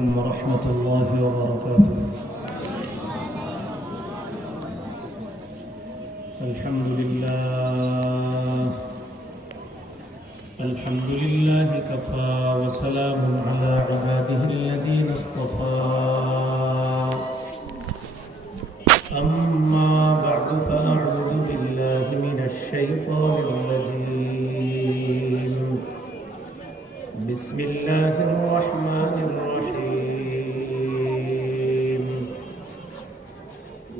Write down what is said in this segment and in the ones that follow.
عليكم ورحمة الله وبركاته. الحمد لله كفى وسلام على عباده الذين اصطفى. أما بعد فأعوذ بالله من الشيطان الرجيم. بسم الله الرحمن الرحيم.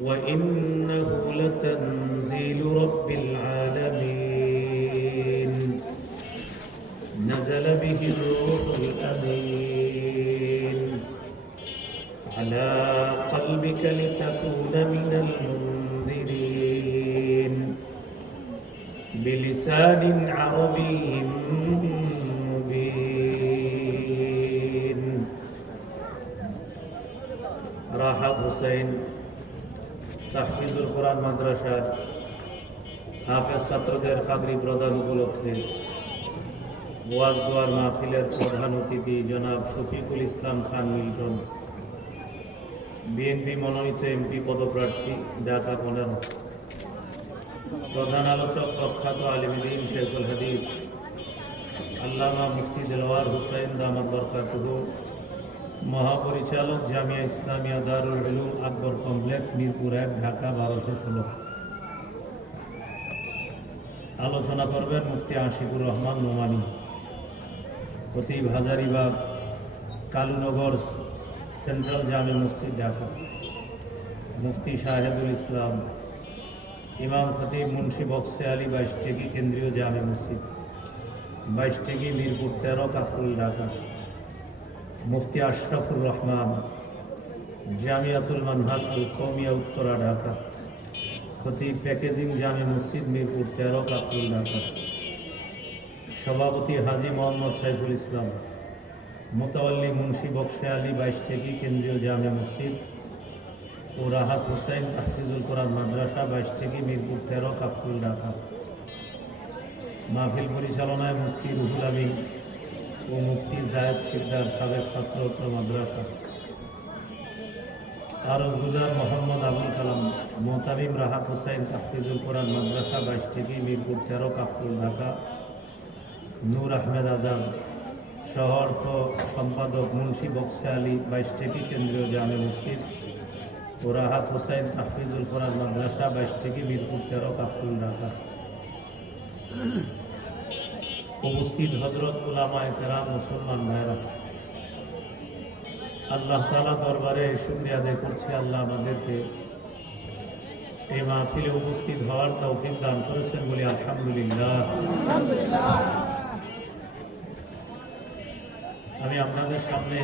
وإنه لتنزيل رب العالمين نزل به الروح الأمين على قلبك لتكون من المنذرين بلسان عربي مبين. রাহাত হোসেন তাহফিজুল কোরআন মাদ্রাসার হাফেজ ছাত্রদের পাগড়ি প্রদান উপলক্ষে ওয়াজ দোয়ার মাহফিলের প্রধান অতিথি জনাব শফিকুল ইসলাম খান মিল্টন, বিএনপি মনোনীত এমপি পদপ্রার্থী, ঢাকা 15। প্রধান আলোচক প্রখ্যাত আলেম দ্বীন শেখুল হাদিস আল্লামা মুফতি দেলোয়ার হোসেন দামাত বরকাতুহু, মহাপরিচালক জামিয়া ইসলামিয়া দারুল উলুম আকবর কমপ্লেক্স, মিরপুর 1, ঢাকা 1216। আলোচনা করবেন মুফতি আশিকুর রহমান নোমানী, খতিব হাজারীবাগ কালুনগর সেন্ট্রাল জামে মসজিদ, ঢাকা। মুফতি শাহেদুল ইসলাম, ইমাম খতিব মুন্সি বক্সে আলী 22 টেকি কেন্দ্রীয় জামে মসজিদ, 22 টেকি মিরপুর 13, কাফরুল, ঢাকা। মুফতি আশরাফুর রহমান, জামিয়াতুল মানহাল আল কওমিয়া, উত্তরা, ঢাকা। খতিব প্যাকেজিং জামে মসজিদ, মিরপুর 13, কাফরুল, ঢাকা। সভাপতি হাজি মোহাম্মদ সাইফুল ইসলাম, মোতাওয়াল্লি মুন্সি বক্সে আলী 22 টেকি কেন্দ্রীয় জামে মসজিদ ও রাহাত হোসেন তাহফিজুল কোরআন মাদ্রাসা 22 টেকি মিরপুর 13, কাফরুল, ঢাকা। মাহফিল পরিচালনায় মুফতি রুহুল আমিন ও মুফতি জায়েদ শিকদার, সাবেক ছাত্র মাদ্রাসা। আরজ গুজার মোহাম্মদ আবুল কালাম, মোহতামিম রাহাত হোসেন তাহফিজুল কোরআন মাদ্রাসা 22 টেকি মিরপুর 13, কাফরুল, ঢাকা। নূর আহমেদ আজাদ, সহ অর্থ সম্পাদক মুন্সি বক্সে আলী 22 টেকি কেন্দ্রীয় জামে মসজিদ ও রাহাত হোসেন তাহফিজুল কোরআন মাদ্রাসা 22 টেকি মিরপুর 13, কাফরুল, ঢাকা। উপস্থিত হযরত উলামায়ে কেরাম, মুসলমান ভাইরা, আল্লাহ তাআলা দরবারে শুকরিয়া আদায় করছি, আল্লাহ আমাদেরকে এই মাহফিলে উপস্থিত হওয়ার তৌফিক দান করেছেন, বলি আলহামদুলিল্লাহ। আমি আপনাদের সামনে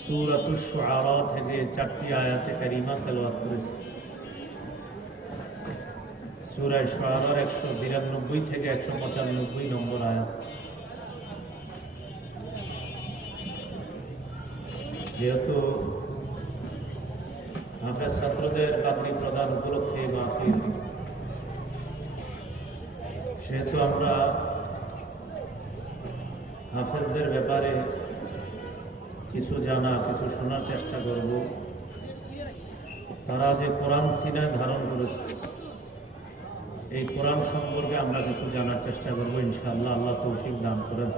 সূরাতুশ শুআরা থেকে 4টি আয়াতে কারিমা তেলাওয়াত করেছি। সূরা শুআরার 192 থেকে 195 নম্বর আয়াত। যেহেতু হাফেজ ছাত্রদের পাগড়ি প্রদান উপলক্ষে মাহফিল, সেহেতু আমরা হাফেজদের ব্যাপারে কিছু জানা, কিছু শোনার চেষ্টা করব। তারা যে কোরআন সিনায় ধারণ করেছে, এই কোরআন সম্পর্কে আমরা কিছু জানার চেষ্টা করব ইনশাআল্লাহ। আল্লাহ তৌফিক দান করেন।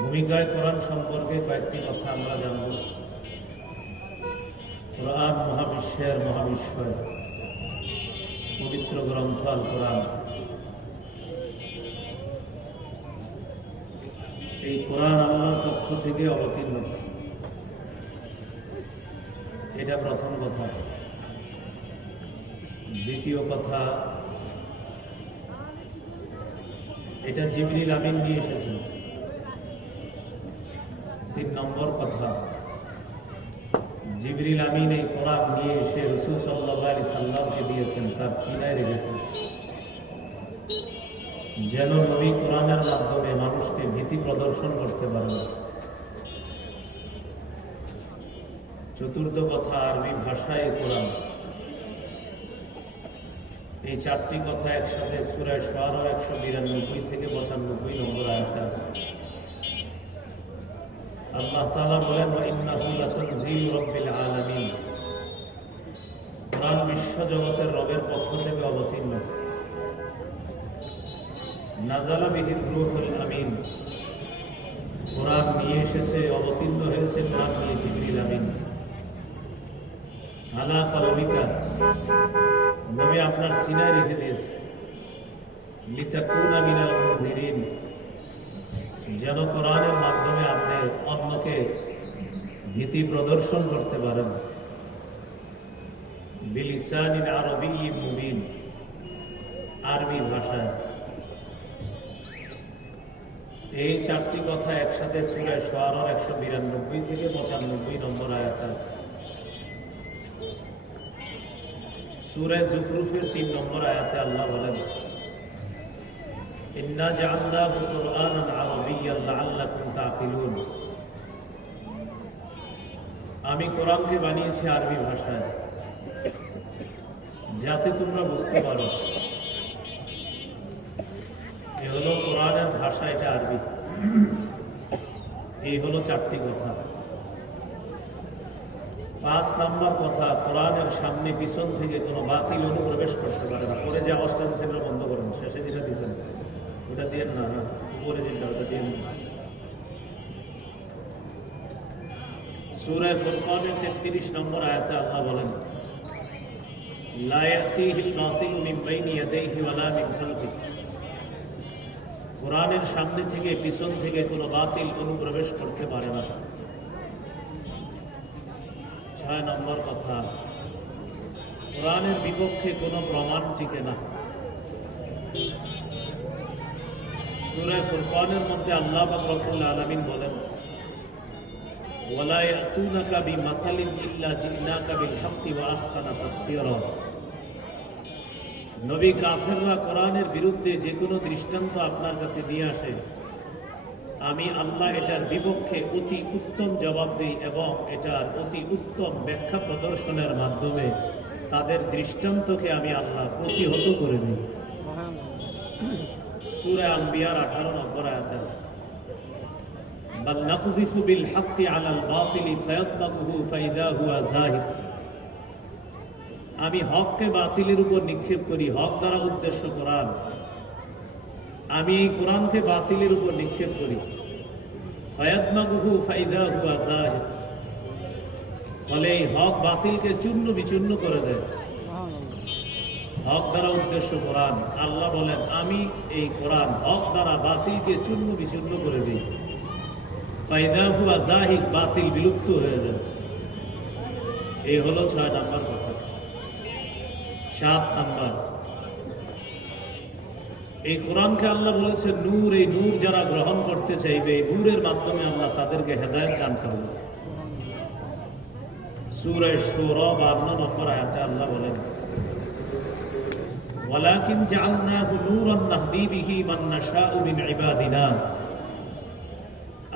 ভূমিকায় কোরআন সম্পর্কে কয়েকটি কথা আমরা জানব। কোরআন মহাবিশ্বের মহাবিশ্বর পবিত্র গ্রন্থ আল কোরআন। এই কোরআন আল্লাহর পক্ষ থেকে অবতীর্ণ, এটা প্রথম কথা। দ্বিতীয় কথা, এটা জিবরিল আমিন নিয়ে এসেছেন। 3 নম্বর কথা, জিবরিল আমিন এই কোরআন নিয়ে এসে রাসূল সাল্লাল্লাহু আলাইহি সাল্লামকে দিয়েছেন, তার সিনায় রেখেছেন, যেন নবী কোরআনের মাধ্যমে মানুষকে ভীতি প্রদর্শন করতে পারেন। চতুর্থ কথা, আরবি ভাষায় কোরআন। এই চারটি কথা একসাথে সূরা শুআরা 192 থেকে 95 নম্বর আয়াতে আছে। আল্লাহ তাআলা বলেন, ওয়া ইন্নাহু লাতানজিলু রাব্বিল আলামিন। কোরআন বিশ্ব জগতের রবের পক্ষ থেকে অবতীর্ণ। নাযালা বিহির রূহুল আমিন। কোরআন নিয়ে এসেছে, অবতীর্ণ হয়েছে কোরআন নিয়ে জিবরিল আমিন। আলা কলবিকা, নবী আপনার সিনায় রেখে দিয়েছে। লিতাকুনা মিনাল মুনজিরিন, যেন কোরআনের মাধ্যমে আপনি অন্যকে ভীতি প্রদর্শন করতে পারেন। বিলিসানিন আরবিয়্যিন মুবিন, আরবি ভাষায়। এই চারটি কথা একসাথে সূরা শুআরা 192 থেকে 95 নম্বর আয়াত আছে। সূরা যুখরুফের 3 নম্বর আয়াতে আল্লাহ বলেন, ইন্না জাআলনাহু কুরআনান আরাবিয়্যান লাআল্লাকুম তা'কিলুন। আমি কোরআনকে বানিয়েছি আরবি ভাষায়, যাতে তোমরা বুঝতে পারো। এ হলো কোরআনের ভাষা, এটা আরবি। এই হলো চারটি কথা। 5 নম্বর কথা, কোরআনের সামনে পিছন থেকে কোনো বাতিল অনুপ্রবেশ করতে পারে না। পরে যে আওয়াজটা দিচ্ছেন বন্ধ করেন, শেষে যেটা দিচ্ছেন ওটা দিয়ে না, উপরে যেটা ওটা দিয়ে না। সূরা ফুরকানের 33 নম্বর আয়াতে আল্লাহ বলেন, লা ইয়াতিহিল বাতিলু মিন বাইনি ইয়াদাইহি ওয়ালা মিন খালফিহি। কোরআনের সামনে থেকে পিছন থেকে কোনো বাতিল অনুপ্রবেশ করতে পারে না। 6 নম্বর কথা, কোরআনের বিপক্ষে কোনো প্রমাণ টিকে না। সূরা ফুরকানের মধ্যে আল্লাহ পাক রব্বুল আলামিন বলেন, ওয়ালা ইয়াতুনাকা বিমাসালিন ইল্লা জিনাকা বিল হাক্কি ওয়া আহসানা তাফসীরা। নবী, কাফেররা কোরআনের বিরুদ্ধে যে কোনো দৃষ্টান্ত আপনার কাছে নিয়ে আসে, আমি আল্লাহ এটার বিপক্ষে অতি উত্তম জবাব দিই এবং এটার অতি উত্তম ব্যাখ্যা প্রদর্শনের মাধ্যমে তাদের দৃষ্টান্তকে আমি আল্লাহ প্রতিহত করে দিই। সূরা আম্বিয়ার 18 নম্বর আয়াতে, বাল নাকযিফু বিল হাক্কি আলাল বাতিলি ফায়াতমাকুহু ফাইদা হুয়া যাহিক। আমি হককে বাতিলের উপর নিক্ষেপ করি। হক দ্বারা উদ্দেশ্য কোরআন। আমি এই কোরআনকে বাতিলের উপর নিক্ষেপ করি। ফায়াতমাকুহু ফাইদা হুয়া যাহিক, ফলে এই হক বাতিলকে চূর্ণ বিচূর্ণ করে দেয়। হক দ্বারা উদ্দেশ্য কোরআন। আল্লাহ বলেন, আমি এই কোরআন হক দ্বারা বাতিলকে চূর্ণ বিচূর্ণ করে দিই। ফাইদা হুয়া যাহিক, বাতিল বিলুপ্ত হয়ে যায়। এই হলো 6 নম্বর কথা। 7 নম্বর, এই কোরআনকে আল্লাহ বলেছে নূর। এই নূর যারা গ্রহণ করতে চাইবে, এই নূরের মাধ্যমে আল্লাহ তাদেরকে হেদায়েত দান করবে। সূরা শুরা 52 নম্বর আয়াতে আল্লাহ বলেন, ওয়ালাকিন জাআলনাহু নূরান নাহদি বিহি মান নাশাউ মিন ইবাদিনা।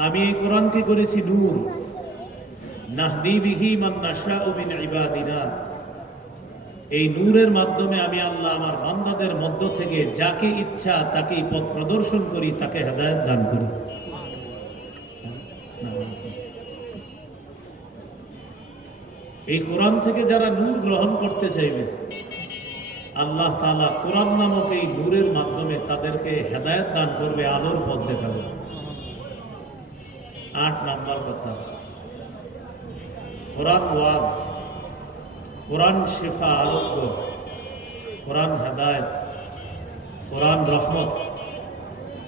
আমি এই কোরআনকে করেছি নূর, নাহদি বিহি মান নাশাউ মিন ইবাদিনা। এই নূরের মাধ্যমে আমি আল্লাহ আমার বান্দাদের মধ্য থেকে যাকে ইচ্ছা তাকেই পথ প্রদর্শন করি, তাকে হেদায়েত দান করি। এই কোরআন থেকে যারা নূর গ্রহণ করতে চাইবে, আল্লাহ তাআলা কোরআন নামক এই নূরের মাধ্যমে তাদেরকে হেদায়েত দান করবে, আলোর পথ দেখাবে। 8 নম্বর কথা, কোরআন ওয়াজ, কোরআন শিফা, আরোগ্য, কোরআন হেদায়েত, কোরআন রহমত।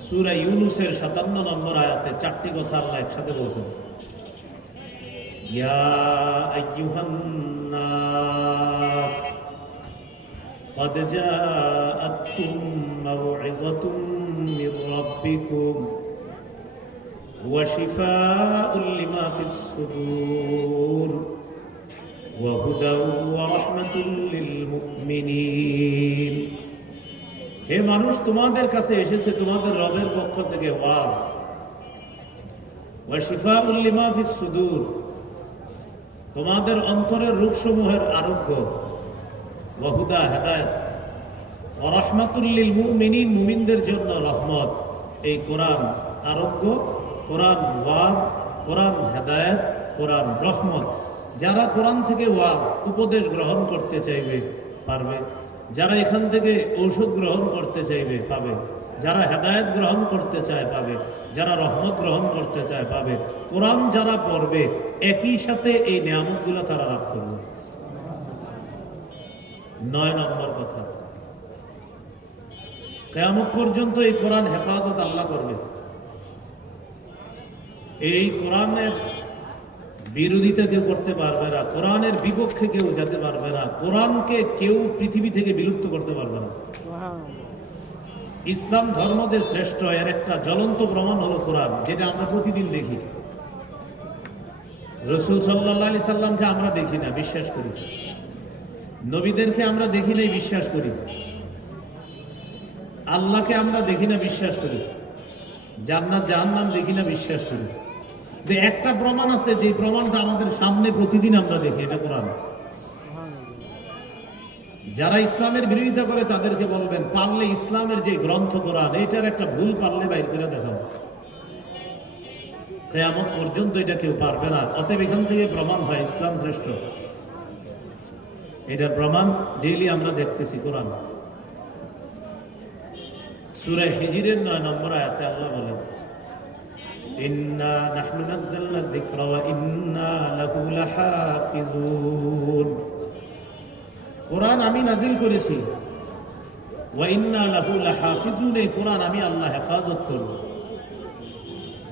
সূরা ইউনূসের 57 নম্বর আয়াতে 4টি কথা আল্লাহ একসাথে বলছেন, ইয়া আইয়ুহান নাস قد جاءتكم موعظة من ربكم وشفاء لما في الصدور وهدى ورحمة للمؤمنين। হে মানুষ, তোমাদের কাছে এসেছে তোমাদের রবের পক্ষ থেকে ওয়াজ, ওয়া শিফাউল লিমা ফিস সুদূর, তোমাদের অন্তরের রোগসমূহের আরোগ্য, ওয়া হুদা, হেদায়েত, ওয়া রাহমাতুল লিল মুমিনিন, মুমিনদের জন্য রহমত। এই কোরআন আরোগ্য, কোরআন ওয়াজ, কোরআন হেদায়েত, কোরআন রহমত। যারা কোরআন থেকে ওয়াজ উপদেশ গ্রহণ করতে চাইবে পারবে, যারা এখান থেকে ঔষধ গ্রহণ করতে চাইবে পাবে, যারা হেদায়েত গ্রহণ করতে চায় পাবে, যারা রহমত গ্রহণ করতে চায় পাবে। কোরআন যারা পড়বে একই সাথে এই নিয়ামতগুলো তারা লাভ করবে। 9 নম্বর কথা, কিয়ামত পর্যন্ত এই কোরআন হেফাজত আল্লাহ করবে। এই কোরআনের বিরোধিতা কেউ করতে পারবে না, কোরআনের বিপক্ষে কেউ যেতে পারবে না, কোরআনকে কেউ পৃথিবী থেকে বিলুপ্ত করতে পারবে না। ইসলাম ধর্ম যে শ্রেষ্ঠ এর একটা জ্বলন্ত প্রমাণ হলো কোরআন, যেটা আমরা প্রতিদিন দেখি। রাসূল সাল্লাল্লাহু আলাইহি সাল্লামকে আমরা দেখি না, বিশ্বাস করি। নবীদেরকে আমরা দেখি নাই, বিশ্বাস করি। আল্লাহকে আমরা দেখি না, বিশ্বাস করি। জান্নাত জাহান্নাম দেখি না, বিশ্বাস করি। যে একটা প্রমাণ আছে, যে প্রমাণটা আমাদের সামনে প্রতিদিন আমরা দেখি, এটা কোরআন। যারা ইসলামের বিরোধিতা করে তাদেরকে বলবেন, পারলে ইসলামের যে গ্রন্থ কোরআন, এটার একটা ভুল পারলে বাইর করে দেখাও। কিয়ামত পর্যন্ত এটা কেউ পারবে না। অতএব এখান থেকে প্রমাণ হয় ইসলাম শ্রেষ্ঠ। এটার প্রমাণ ডেইলি আমরা দেখতেছি কোরআন। সূরা হিজরের 9 নম্বর আয়াতে আল্লাহ বলেন, ইন্না নাহনু নাযালনা যিকরা ওয়া ইন্না লাহু লাহাফিজুন। কোরআন আমি নাজিল করেছি, ওয়া ইন্না লাহু লাহাফিজুন, এই কোরআন আমি আল্লাহ হেফাজত করব।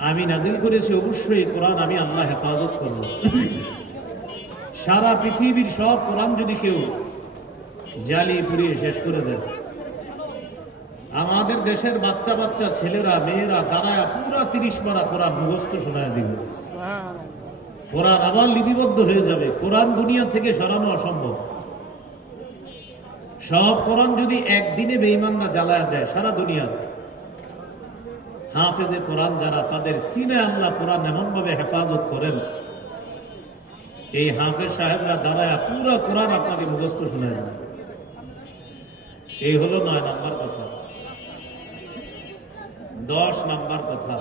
আমি নাজিল করেছি, অবশ্যই কোরআন আমি আল্লাহ হেফাজত করব। সারা পৃথিবীর সব কোরআন যদি কেউ জ্বালিয়ে পুড়িয়ে শেষ করে দেয়, আমাদের দেশের বাচ্চা বাচ্চা ছেলেরা মেয়েরা দাঁড়ায় পুরা 30 পারা কোরআন মুখস্থ শোনায় দিবে। কোরআন আবার লিপিবদ্ধ হয়ে যাবে। কোরআন দুনিয়া থেকে সরানো অসম্ভব। সব কোরআন যদি একদিনে বেঈমানরা জ্বালায় দেয়, সারা দুনিয়া হাফেজে কোরআন যারা, তাদের সিনে আল্লাহ কোরআন এমন ভাবে হেফাজত করেন, এই হাফেজ সাহেবরা দাঁড়ায় পুরা কোরআন আপনাকে মুখস্থ শোনায় দেবে। এই হলো 9 নম্বর কথা। 10 নম্বর কথা,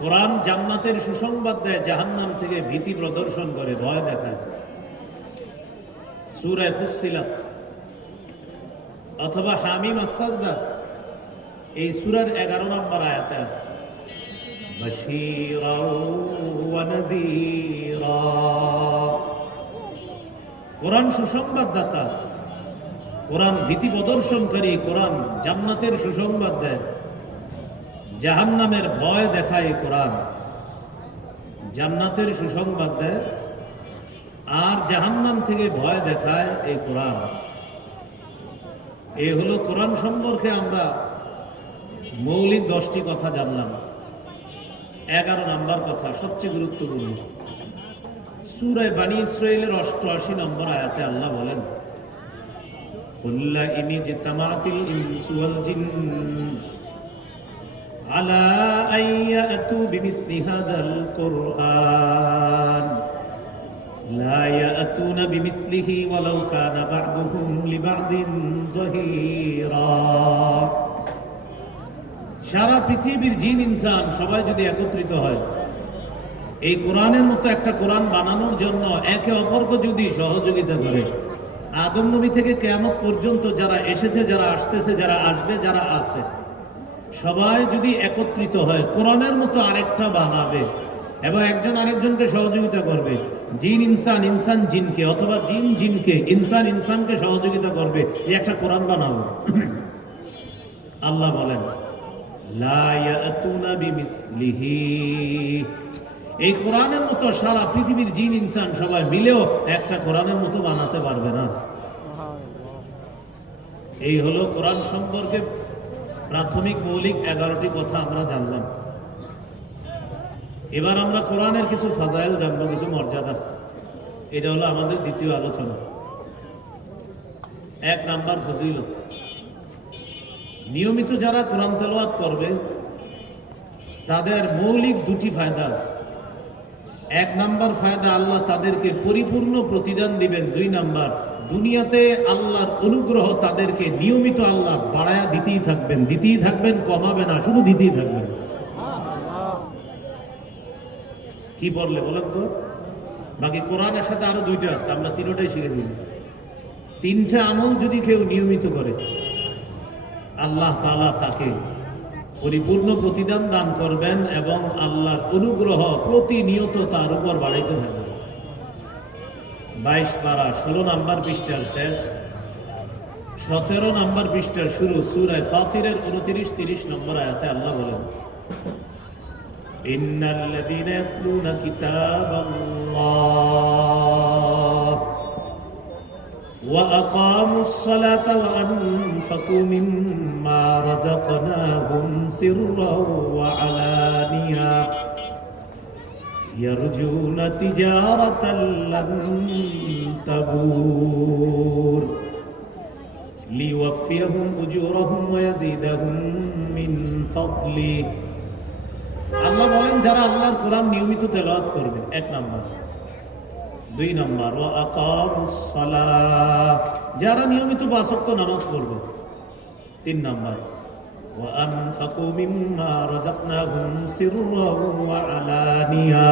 কোরআন জান্নাতের সুসংবাদ দেয়, জাহান্নাম থেকে ভীতি প্রদর্শন করে, ভয় দেখায়। সূরা ফুসসিলাত অথবা হামিম আস-সাজদা, এই সূরার 11 নম্বর আয়াতে আছে, বাশীরা ওয়া নাযীরা। কোরআন সুসংবাদদাতা, কোরআন ভীতি প্রদর্শনকারী, কোরআন জান্নাতের সুসংবাদ দেয়, জাহান্নামের ভয় দেখায়। কোরআন জান্নাতের সুসংবাদ দেয় আর জাহান্নাম থেকে ভয় দেখায় এই কোরআন। এই হলো কোরআন সম্পর্কে আমরা মৌলিক 10টি কথা জানলাম। 11 নম্বর কথা সবচেয়ে গুরুত্বপূর্ণ। সূরা বনী ইসরাঈলের 88 নম্বর আয়াতে আল্লাহ বলেন, কুল্লা ইন ইজতামাতিল ইনসু ওয়াল জিন আলা আন ইয়াতু বিমিসলি হাদাল কুরআন লা ইয়াতুনা বিমিসলিহি ওয়ালাউ কানা বা'দুহুম লিবা'দিন যাহীরা। সারা পৃথিবীর জিন ইনসান সবাই যদি একত্রিত হয় এই কোরআনের মতো একটা কোরআন বানানোর জন্য, একে অপরকে যদি সহযোগিতা করে, আদম নবী থেকে কিয়ামত পর্যন্ত যারা এসেছে, যারা আসতেছে, যারা আসবে, যারা আছে, সবাই যদি একত্রিত হয় কোরআনের মতো আরেকটা বানাবে এবং একজন আরেকজনকে সহযোগিতা করবে, জিন ইনসান, ইনসান জিনকে, অথবা জিন জিনকে, ইনসান ইনসানকে সহযোগিতা করবে, এই একটা কোরআন বানাবো। আল্লাহ বলেন, লা ইয়াতুনা বিমিসলিহি, এই কোরআনের মতো সারা পৃথিবীর জিন ইনসান সবাই মিলেও একটা কোরআনের মতো বানাতে পারবে না। এই হলো কোরআন সম্পর্কে প্রাথমিক মৌলিক 11টি কথা আমরা জানলাম। এবার আমরা কোরআনের কিছু ফাজাইল জানবো, কিছু মর্যাদা। এটা হলো আমাদের দ্বিতীয় আলোচনা। 1 নাম্বার ফজিলত, নিয়মিত যারা কোরআন তেলাওয়াত করবে তাদের মৌলিক 2টি ফায়দা আছে। 1 নাম্বার ফায়দা, আল্লাহ তাদেরকে পরিপূর্ণ প্রতিদান দিবেন। 2 নাম্বার, দুনিয়াতে আল্লাহর অনুগ্রহ তাদেরকে নিয়মিত আল্লাহ বাড়ায়া দিতেই থাকবেন, কমাবে না, শুধু দিতেই থাকবেন। কি বললে বলেন তো? বাকি কোরআনের সাথে আরো দুইটা আছে, আমরা তিনটাই শিখে দিই। তিনটা আমল যদি কেউ নিয়মিত করে, আল্লাহ তাআলা তাকে পরিপূর্ণ প্রতিদান দান করবেন এবং আল্লাহর অনুগ্রহ প্রতিনিয়ত তার উপর বাড়াইতে থাকবে। 22 পারা 16 নম্বর পৃষ্ঠার শেষ, 17 নম্বর পৃষ্ঠার শুরু, সূরা ফাতিরের 29-30 নম্বর আয়াতে আল্লাহ বলেন, ইন্নাল্লাযীনা ইয়াতলুনা কিতাবাল্লাহ ওয়া আকামুস সালাতা ওয়া আনফাকু মিম্মা রাযাকনাহুম সিররাও ওয়া আলানিয়া ইয়ারজুনা তিজারাতান লান তাবুর লিওয়াফিয়াহুম উজুরাহুম ওয়া ইয়াজিদাহুম মিন ফাদলি। আল্লাহ বলেন, যারা আল্লাহর কোরআন নিয়মিত তেলাওয়াত করবে, 1 নাম্বার। 2 নাম্বার, ওয়া আকামুস সালাহ, যারা নিয়মিত 5 ওয়াক্ত নামাজ পড়বে। 3 নাম্বার, ওয়া আনফাকু মিম্মা রাযাকনাহুম সিররাও ওয়া আলানিয়া,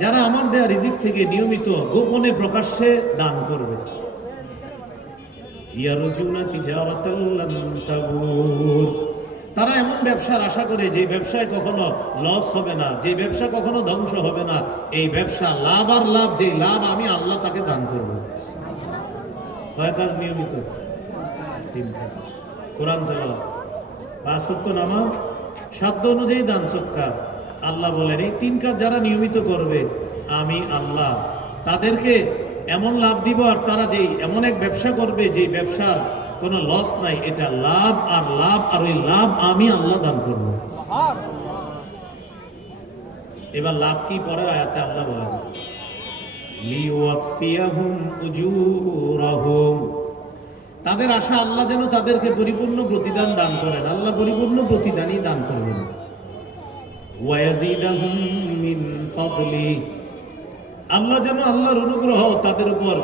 যারা আমার দেয়া রিজিক থেকে নিয়মিত গোপনে প্রকাশ্যে দান করবে। ইয়ারজুনা তিজারাতান লান তাবুর, তারা এমন ব্যবসার আশা করে যে ব্যবসায় কখনো লস হবে না, যে ব্যবসা কখনো ধ্বংস হবে না। এই ব্যবসা লাভ আর লাভ, যে লাভ আমি আল্লাহ তাকে দান করব। কয় কাজ নিয়মিত? 3 কাজ। কোরআন তেলাওয়াত, 5 ওয়াক্ত নামাজ, সাধ্য অনুযায়ী দান সদকা। আল্লাহ বলেন, এই 3 কাজ যারা নিয়মিত করবে, আমি আল্লাহ তাদেরকে এমন লাভ দিব। আর তারা যেই এমন এক ব্যবসা করবে যে ব্যবসার কোনো লস নাই, এটা লাভ আর লাভ, আর ওই লাভ আমি আল্লাহ দান করব। এবার লাভ কি? পরের আয়াতে আল্লাহ বলেন, লিওয়াফিয়াহুম উজুরাহুম, তাদের আশা আল্লাহ যেন তাদেরকে পরিপূর্ণ প্রতিদান দান করেন। আল্লাহ পরিপূর্ণ প্রতিদানই দান করবেন। ওয়া ইয়াজিদাহুম মিন ফাদলি, আল্লাহ যেন আল্লাহর অনুগ্রহ তাদের উপর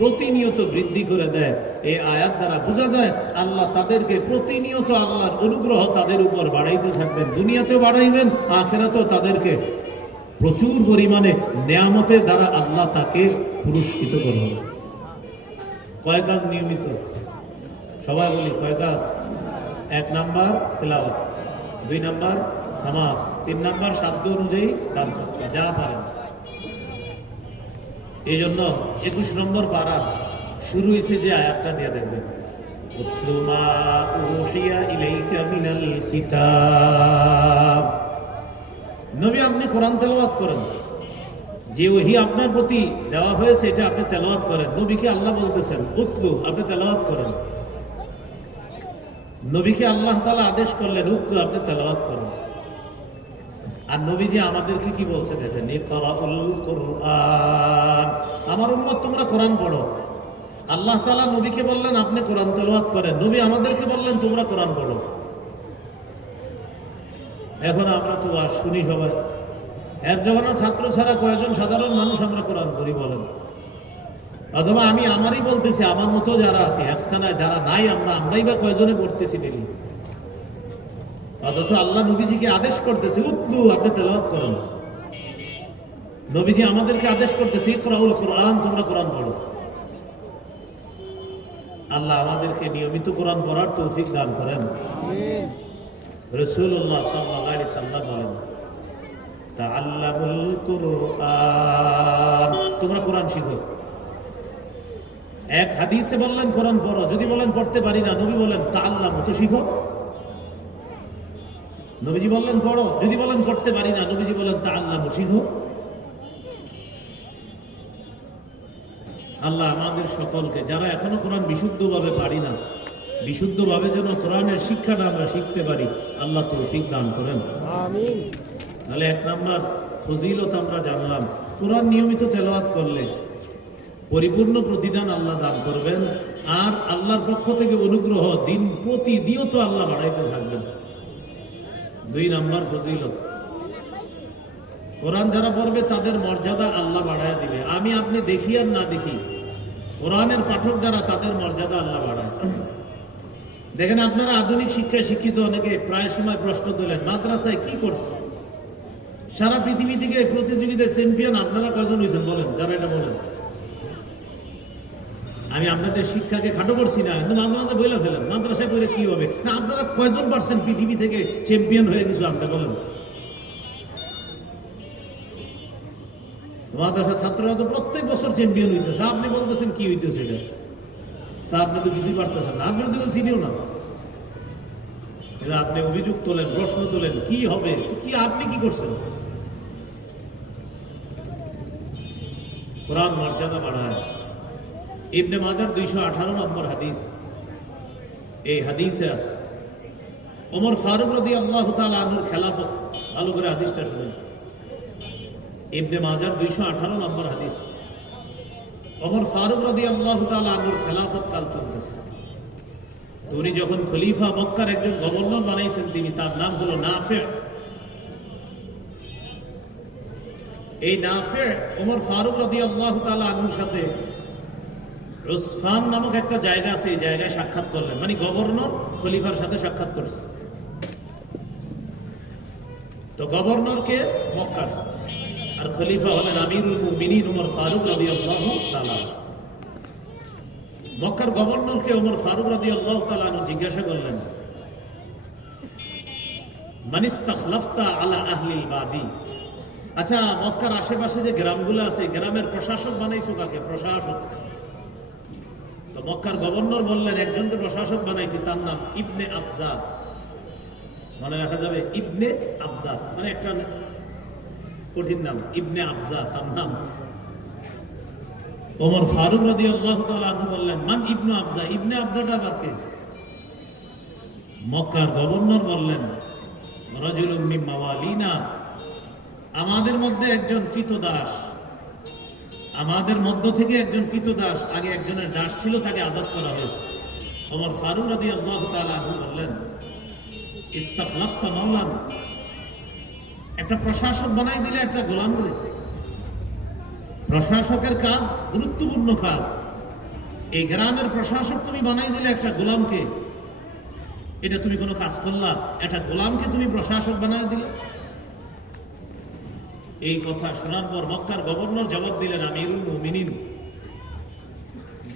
প্রতিনিয়ত বৃদ্ধি করে দেয়। এই আয়াত দ্বারা বোঝা যায় আল্লাহ তাদেরকে প্রতিনিয়ত আল্লাহর অনুগ্রহ তাদের উপর বাড়াইতে থাকবেন। দুনিয়াতেও বাড়াইবেন, আখিরাতেও তাদেরকে প্রচুর পরিমাণে নেয়ামতের দ্বারা আল্লাহ তাকে পুরস্কৃত করবেন। কয় কাজ নিয়মিত? সবাই বলি কয় কাজ? 1 নাম্বার তেলাওয়াত, 2 নাম্বার নামাজ, 3 নাম্বার সাধ্য অনুযায়ী দান করতে, যা পারেন। এই জন্য 21 নম্বর পারা শুরু হয়েছে যে আয়াতটা দিয়ে দেখবেন, উতলু মা উহিয়া ইলাইকা মিনাল কিতাব। নবী, আপনি কোরআন তেলাওয়াত করেন, যে ওহী আপনার প্রতি দেওয়া হয়েছে এটা আপনি তেলাওয়াত করেন। নবীকে আল্লাহ বলতেছেন উতলু, আপনি তেলাওয়াত করেন। নবীকে আল্লাহ তাআলা আদেশ করলেন উতলু, আপনি তেলাওয়াত করেন। আর নবীজি আমাদেরকে কি বলছে দেখেন, ইকরাউল কুরআন, আমার উম্মত তোমরা কোরআন পড়ো। আল্লাহ তাআলা নবীকে বললেন আপনি কোরআন তেলাওয়াত করেন, নবী আমাদেরকে বললেন তোমরা কোরআন পড়ো। এখন আমরা তো আর শুনি সবাই, এর যখন ছাত্র ছাড়া কয়েকজন সাধারণ মানুষ আমরা কোরআন পড়ি বলেন। অথবা আমি আমারই বলতেছি, আমার মতো যারা আছে হেফজখানায় যারা নাই, আমরাই বা কয়জনে পড়তেছি ডেলি। অথচ আল্লাহ নবীজিকে আদেশ করতেছে উতলু, আপনি তেলাওয়াত করেন। নবীজি আমাদেরকে আদেশ করতেছে ইকরাউল কুরআন, তোমরা কোরআন পড়ো। আল্লাহ আমাদেরকে নিয়মিত কোরআন পড়ার তৌফিক দান করেন। রাসূলুল্লাহ সাল্লাল্লাহু আলাইহি ওয়াসাল্লাম বলেন, তাআল্লামুল কুরআন, তোমরা কোরআন শিখো। এক হাদিসে বললেন কোরআন পড়ো, যদি বলেন পড়তে পারি না, নবী বলেন তাআল্লামু, তো শিখো। নবীজি বললেন পড়ো, যদি বলেন পড়তে পারি না, নবীজি বলেন তাআল্লামু, শিখো। আল্লাহ আমাদের সকলকে, যারা এখনো কোরআন বিশুদ্ধভাবে পারি না, বিশুদ্ধভাবে যেন কোরআনের শিক্ষাটা আমরা শিখতে পারি, আল্লাহ তৌফিক দান করেন। আমিন। তাহলে 1 নাম্বার ফজিলত আমরা জানলাম, কোরআন নিয়মিত তেলাওয়াত করলে পরিপূর্ণ প্রতিদান আল্লাহ দান করবেন। আর আল্লাহর পক্ষ থেকে অনুগ্রহ দিন প্রতিনিয়ত আল্লাহ বাড়াইতে থাকবেন। 2 নাম্বার ফজিলত, কোরআন যারা পড়বে তাদের মর্যাদা আল্লাহ বাড়ায় দিবে। আমি আপনি দেখি আর না দেখি, কোরআনের পাঠক যারা, তাদের মর্যাদা আল্লাহ বাড়ায়। দেখেন, আপনারা আধুনিক শিক্ষায় শিক্ষিত অনেকে প্রায় সময় প্রশ্ন তোলেন, মাদ্রাসায় কি করছে? সারা পৃথিবী থেকে প্রতিযোগিতায় চ্যাম্পিয়ন আপনারা কয়জন হয়েছেন বলেন, যারা এটা বলেন। আমি আপনাদের শিক্ষাকে খাটো করছি না, কিন্তু মাঝে মাঝে বলে ফেলেন মাদ্রাসায় পড়ে কি হবে না, আপনারা কয়জন পারছেন পৃথিবী থেকে চ্যাম্পিয়ন হয়ে কিছু আপনি বলেন। মাদ্রাসার ছাত্ররা তো প্রত্যেক বছর চ্যাম্পিয়ন হইতেছে, আপনি বলতেছেন কি হইতেছে এটা? তা আপনি তো কিছুই পারতেছেন না, আপনি তো চিনিও না। আপনি অভিযোগ তোলেন, প্রশ্ন তোলেন, কি হবে, কি আপনি কি করছেন? কোরআন মর্যাদা বাড়ায়। ইবনে মাজার 218 নম্বর হাদিস, এই হাদিসে আছে ওমর ফারুক রাদিয়াল্লাহু তাআলা আনহুর খেলাফত। ভালো করে হাদিসটা শুনুন। ইবনে মাজার 218 নম্বর হাদিস। ওমর ফারুক রাদিয়াল্লাহু তাআলা আনহুর খেলাফত কাল চলতেছে। তো উনি যখন খলিফা, মক্কার একজন গভর্নর বানাইছেন তিনি, তার নাম হলো নাফে। এই নাফে ওমর ফারুক রাদিয়াল্লাহু তাআলা আনহুর সাথে উসফান নামক একটা জায়গা আছে, এই জায়গায় সাক্ষাৎ করলেন। মানে গভর্নর খলিফার সাথে সাক্ষাৎ করছে। তো গভর্নরকে মক্কার, আর খলিফা হলেন আমিরুল মুমিনিন ওমর ফারুক রাদিয়াল্লাহু তাআলা। মক্কার গভর্নরকে ওমর ফারুক রাদিয়াল্লাহু তাআলা জিজ্ঞাসা করলেন, মান ইস্তাখলাফতা আলা আহলিল বাদি। আচ্ছা, মক্কার আশেপাশে যে গ্রামগুলো আছে, গ্রামের প্রশাসক বানাইছো কাকে? প্রশাসক। তো মক্কার গভর্নর বললেন, একজনকে প্রশাসক বানাইছি, তার নাম ইবনে আবজাদ। মনে রাখা যাবে, ইবনে আবজাদ মানে একটা কঠিন নাম, ইবনে আবজাদ তার নাম। ওমর ফারুক রাদিয়াল্লাহু তাআলা আনহু বললেন, মান ইবনে আবজা, ইবনে আবজাটা আবার কে? মক্কার গভর্নর বললেন, রাজুলুম মিন মাওয়ালিনা, আমাদের মধ্যে একজন কৃতদাস, আমাদের মধ্য থেকে একজন কৃতদাস, আগে একজনের দাস ছিল, তাকে আজাদ করা হয়েছে। ওমর ফারুক রাদিয়াল্লাহু তাআলা আনহু বললেন, ইস্তাখলাফতা মাওলান, একটা প্রশাসক বানাই দিলে একটা গোলাম করে। প্রশাসকের কাজ গুরুত্বপূর্ণ কাজ। এই গ্রামের প্রশাসক তুমি বানাই দিলে একটা গোলামকে, এটা তুমি কোনো কাজ করলা? একটা গোলামকে তুমি প্রশাসক বানাই দিলে। এই কথা শোনার পর মক্কার গভর্নর জবাব দিলেন, আমিরুল মুমিনিন,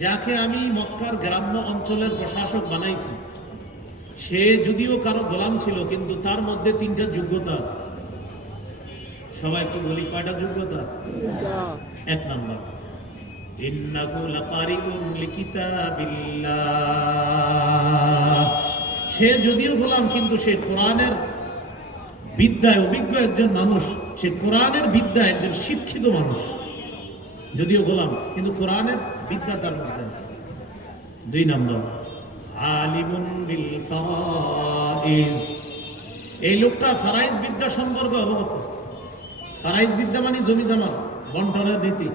যাকে আমি মক্কার গ্রাম্য অঞ্চলের প্রশাসক বানাইছি, সে যদিও কারো গোলাম ছিল, কিন্তু তার মধ্যে 3টা যোগ্যতা। সবাই একটু বলি, কয়টা যোগ্যতা? 1 নাম্বার, ইন্নাহু লাকারিউন লিকিতাবিল্লাহ। সে যদিও গোলাম, কিন্তু সে কোরআনের বিদ্যায় অভিজ্ঞ একজন মানুষ, সে কোরআনের বিদ্যা একজন শিক্ষিত মানুষ। যদিও গোলাম, কিন্তু কোরআনের বিদ্যা তার মধ্যে আছে। 2 নম্বর, আলিমুন বিল ফারাইজ। এই লোকটা ফারাইজ বিদ্যা সম্পর্কে অবগত। ফারাইজ বিদ্যা মানে জমি জমা বন্টনের নীতি,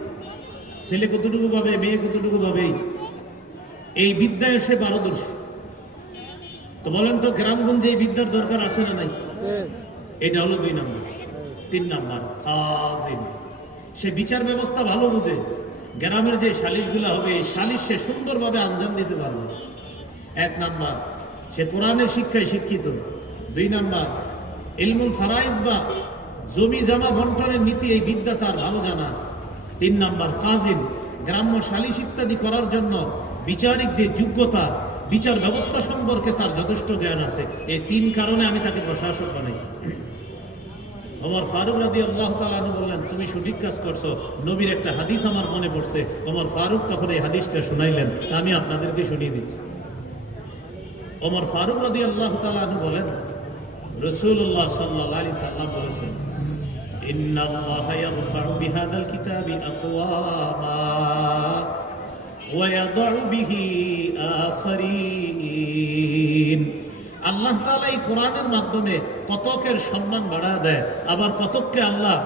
ছেলে কতটুকু পাবে, মেয়ে কতটুকু পাবে, এই বিদ্যায় সে পারদর্শী। তো বলেন তো, গ্রামগঞ্জে এই বিদ্যার দরকার আছে না নাই? এটা হলো 2 নম্বর। 3 নম্বর, কাজিম। সে বিচার ব্যবস্থা ভালো বুঝে। গ্রামের যে সালিশগুলো হবে, এই সালিশ সে সুন্দরভাবে আঞ্জাম দিতে পারবে। 1 নম্বর, সে কোরআনের শিক্ষায় শিক্ষিত। 2 নম্বর, ইলমুল ফারাইজ বা জমি জমা বন্টনের নীতি, এই বিদ্যা তার ভালো জানা আছে। 3 নম্বর, কাজিম। গ্রাম্য সালিশ ইত্যাদি করার জন্য বিচারিক যে যোগ্যতা, বিচার ব্যবস্থা সম্পর্কে তার যথেষ্ট জ্ঞান আছে। এই 3 কারণে আমি তাকে প্রশাসক বানাইছি। ওমর ফারুক রাদিয়াল্লাহু তাআলা আনহু বললেন, তুমি সঠিক কাজ করছো। নবীর একটা হাদিস আমার মনে পড়ছে। ওমর ফারুক তখন এই হাদিসটা শুনাইলেন, আমি আপনাদেরকে শুনিয়ে দিচ্ছি। ওমর ফারুক রাদিয়াল্লাহু তাআলা আনহু বলেন, রাসূলুল্লাহ সাল্লাল্লাহু আলাইহি সাল্লাম বলেছেন, ইন্নাল্লাহা ইয়ারফা'ু বিহাদাল কিতাবি আকওয়ামা ওয়া ইয়াদউ বিহি আখারিন। আল্লাহ তাআলা এই কোরআনের মাধ্যমে কতকের সম্মান বাড়ায় দেয়, আবার কতককে আল্লাহ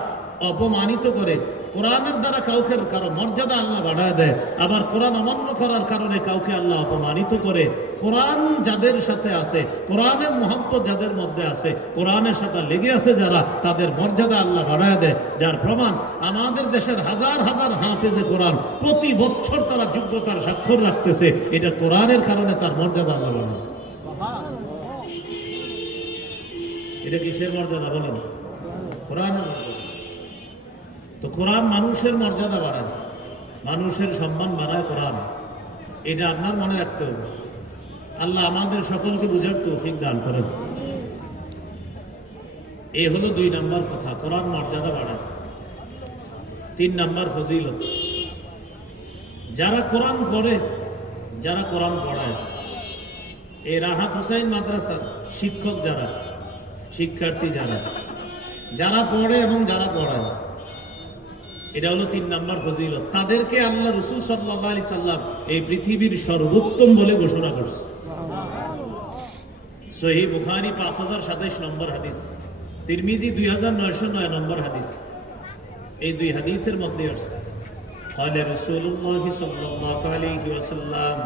অপমানিত করে। কোরআনের দ্বারা কাউকে কারো মর্যাদা আল্লাহ বাড়ায় দেয়, আবার কোরআন অমান্য করার কারণে কাউকে আল্লাহ অপমানিত করে। কোরআন যাদের সাথে আছে, কোরআনের মহব্বত যাদের মধ্যে আছে, কোরআনের সাথে লেগে আছে যারা, তাদের মর্যাদা আল্লাহ বাড়ায় দেয়। যার প্রমাণ আমাদের দেশের হাজার হাজার হাফেজে কোরআন প্রতি বছর তারা যোগ্যতার স্বাক্ষর রাখতেছে, এটা কোরআনের কারণে তার মর্যাদা আল্লাহ বাড়ায়। এটা কিসের মর্যাদা বলেন? কোরআনের মর্যাদা। তো কোরআন মানুষের মর্যাদা বাড়ায়, মানুষের সম্মান বাড়ায় কোরআন। এটা আপনার মনে রাখতে হবে। আল্লাহ আমাদের সকলকে বুঝার তৌফিক দান করেন। এ হলো 2 নম্বর কথা, কোরআন মর্যাদা বাড়ায়। 3 নম্বর ফজিলত, যারা কোরআন পড়ে, যারা কোরআন পড়ায়, এই রাহাত হুসাইন মাদ্রাসার শিক্ষক যারা, শিক্ষার্থী যারা, যারা পড়ে এবং যারা পড়ায়, এটা হলো 3 নম্বর ফজিলত। তাদেরকে আল্লাহ রাসূল সাল্লাল্লাহু আলাইহি সাল্লাম এই পৃথিবীর সর্বোত্তম বলে ঘোষণা করছে। সহিহ বুখারী 5027 নম্বর হাদিস, তিরমিজি 2909 নম্বর হাদিস। এই 2 হাদিসের মধ্যে আছে قال رسول الله صلى الله عليه وسلم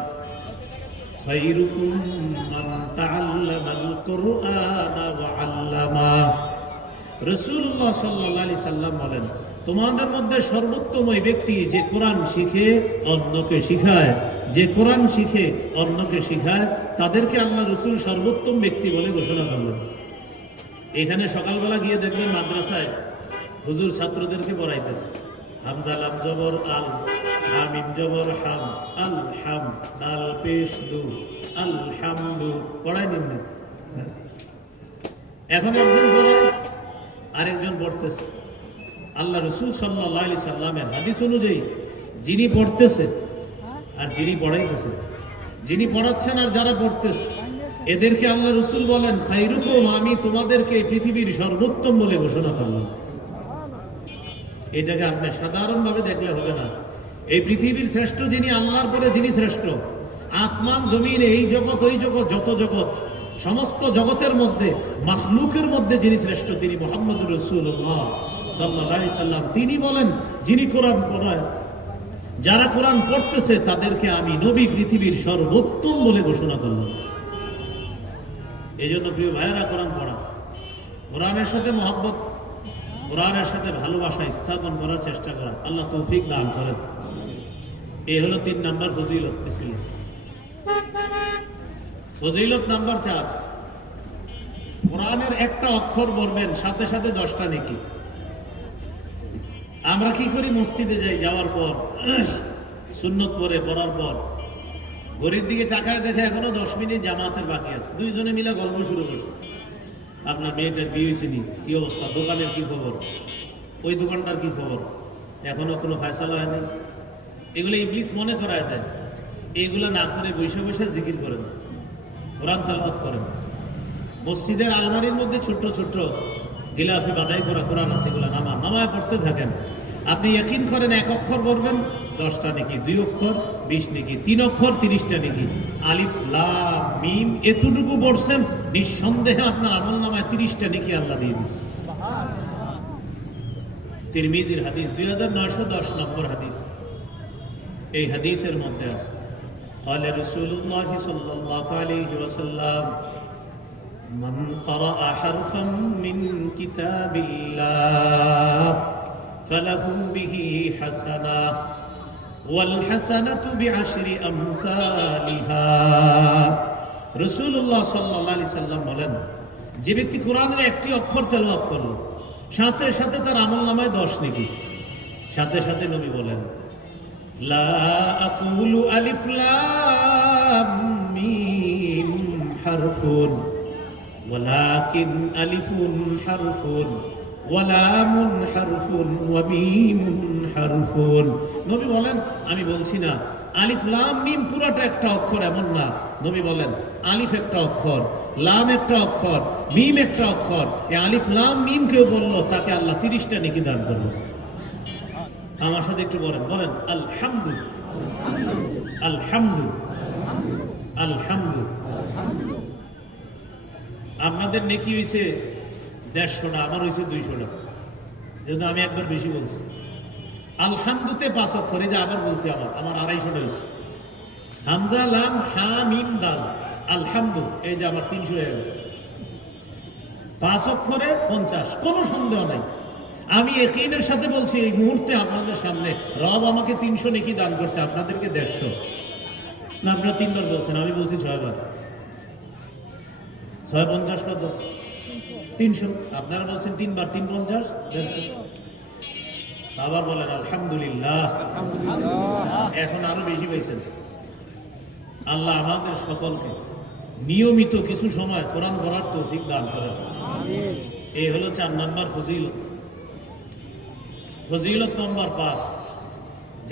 خيركم من تعلم القرآن وعلمه। রাসূলুল্লাহ সাল্লাল্লাহু আলাইহি সাল্লাম বলেন, তোমাদের মধ্যে সর্বোত্তম ওই ব্যক্তি যে কোরআন শিখে অন্যকে শিখায়, যে কোরআন শিখে অন্যকে শিখায়, তাদেরকে আল্লাহ রাসূল সর্বোত্তম ব্যক্তি বলে ঘোষণা করলেন। এখানে সকালবেলা গিয়ে দেখবেন মাদ্রাসায় হুজুর ছাত্রদেরকে পড়াইতেছে, হামজা লাম জবর আল, হামিম জবর হাম, আল হাম, দাল পেশ দু, আল হামদু, পড়াই নিন। এখন একজন পড়ায়, আরেকজন পড়তেছে। আল্লাহ রাসূল সাল্লাল্লাহু আলাইহি সাল্লামের হাদিস অনুযায়ী যিনি পড়তেছে আর যিনি পড়াইতেছে, যিনি পড়াচ্ছেন আর যারা পড়তেছে, এদেরকে আল্লাহ রাসূল বলেন খায়রুকুম, আমি তোমাদেরকে পৃথিবীর সর্বোত্তম বলে ঘোষণা করলাম। এটাকে আপনি সাধারণভাবে দেখলে হবে না। এই পৃথিবীর শ্রেষ্ঠ যিনি, আল্লাহর পরে যিনি শ্রেষ্ঠ, আসমান জমিন, এই জগৎ ওই জগৎ, যত জগৎ, সমস্ত জগতের মধ্যে, মাখলুকের মধ্যে যিনি শ্রেষ্ঠ, তিনি মুহাম্মদুর রাসূলুল্লাহ সাল্লাল্লাহু আলাইহি সাল্লাম। তিনি বলেন, যিনি কোরআন পড়ায়, যারা কোরআন পড়তেছে, তাদেরকে আমি নবী পৃথিবীর সর্বোত্তম বলে ঘোষণা করলাম। এই জন্য প্রিয় ভাইয়েরা, কোরআন পড়া, কোরআনের সাথে মহব্বত, কোরআনের সাথে ভালোবাসা স্থাপন করার চেষ্টা করা, আল্লাহ তৌফিক দান করেন। এই হলো 3 নম্বর ফজিলত। বিসমিল্লাহ। ফজিলত নাম্বার 4, কোরআনের একটা অক্ষর পড়বেন, সাথে সাথে 10টা নেকি। আমরা কি করি? মসজিদে যাই, যাওয়ার পর সুন্নত পড়ে, পড়ার পর ঘড়ির দিকে চাকায় দেখে এখনো 10 মিনিট জামাতের বাকি আছে। 2 জনে মিলে গল্প শুরু করছে, আপনার মেয়েটার বিয়ে হয়েছে নি, কি অবস্থা, দোকানের কি খবর, ওই দোকানটার কি খবর, এখনো কোনো ফয়সালা হয়নি। এগুলো ইবলিস মনে করায় দেয়। এইগুলো না করে বসে বসে জিকির করেন, কোরআন তেলাওয়াত করেন। মসজিদের আলমারির মধ্যে ছোট্ট ছোট্ট গিলাফে বাদাই করা কোরআন আছে, এগুলো নামায় পড়তে থাকেন। আপনি ইয়াকিন করেন, 1 অক্ষর পড়বেন 10টা নেকি, 2 অক্ষর 20 নেকি, 3 অক্ষর 30টা নেকি। আলিফ লাম মিম এতটুকু পড়ছেন, নিঃসন্দেহে আপনার আমলনামায় 30টা নেকি আল্লাহ দিয়ে দিচ্ছে। তিরমিজির হাদিস 2910 নম্বর হাদিস। এই হাদিসের মধ্যে আছে قال رسول الله صلى الله عليه وسلم من قرأ حرفا من كتاب الله فله به حسنة والحسنة بعشر أمثالها। রাসূলুল্লাহ সাল্লাল্লাহু আলাইহি সাল্লাম বলেন, যে ব্যক্তি কোরআনের একটি অক্ষর তেলাওয়াত করলো, সাথে সাথে তার আমলনামায় 10 নেকি। সাথে সাথে নবী বলেন, লা আকুলু আলিফ লাম মিম হারফুন ওয়ালাকিন আলিফুন হারফুন ওয়া লামুন হারফুন ওয়া মিমুন হারফুন। নবী বলেন, আমি বলছি না আলিফ লাম মিম পুরোটা একটা অক্ষর, এমন না। নবী বলেন, আলিফ একটা অক্ষর, লাম একটা অক্ষর, মিম একটা অক্ষর। এই আলিফ লাম মিম কেউ বললো, তাকে আল্লাহ 30টা নেকি দান করলো। আমার সাথে একটু বলেন, বলেন আলহামদু আলহামদু আলহামদু। আপনাদের নেকি হয়েছে 150টা, আমার হয়েছে 200টা, যেহেতু আমি একবার বেশি বলছি। আলহামদুতে 5 অক্ষরে, যে আবার বলছি, আমার 250 হয়েছে। হামজা লাম হা মিম দাল আলহামদু, এই যে আমার 300 হয়ে গেছে। 5 অক্ষরে 50, কোনো সন্দেহ নাই। আমি ইয়াকিনের সাথে বলছি এই মুহূর্তে আপনাদের সামনে, রব আমাকে 300 নেকি দান করছে, আপনাদেরকে 150। না, আপনারা 3 বার বলছেন, আমি বলছি 6 বার। 6 50 কত? 300। আপনারা বলছেন 3 বার, 3 50 150। আবার বলেন আলহামদুলিল্লাহ। এখন আরো বেশি পাইছেন। আল্লাহ আমাদের সকলকে নিয়মিত কিছু সময় কোরআন পড়ার তৌফিক দান করেন। এই হলো 4 নম্বর ফজিলত। ফজিলত নম্বর 5,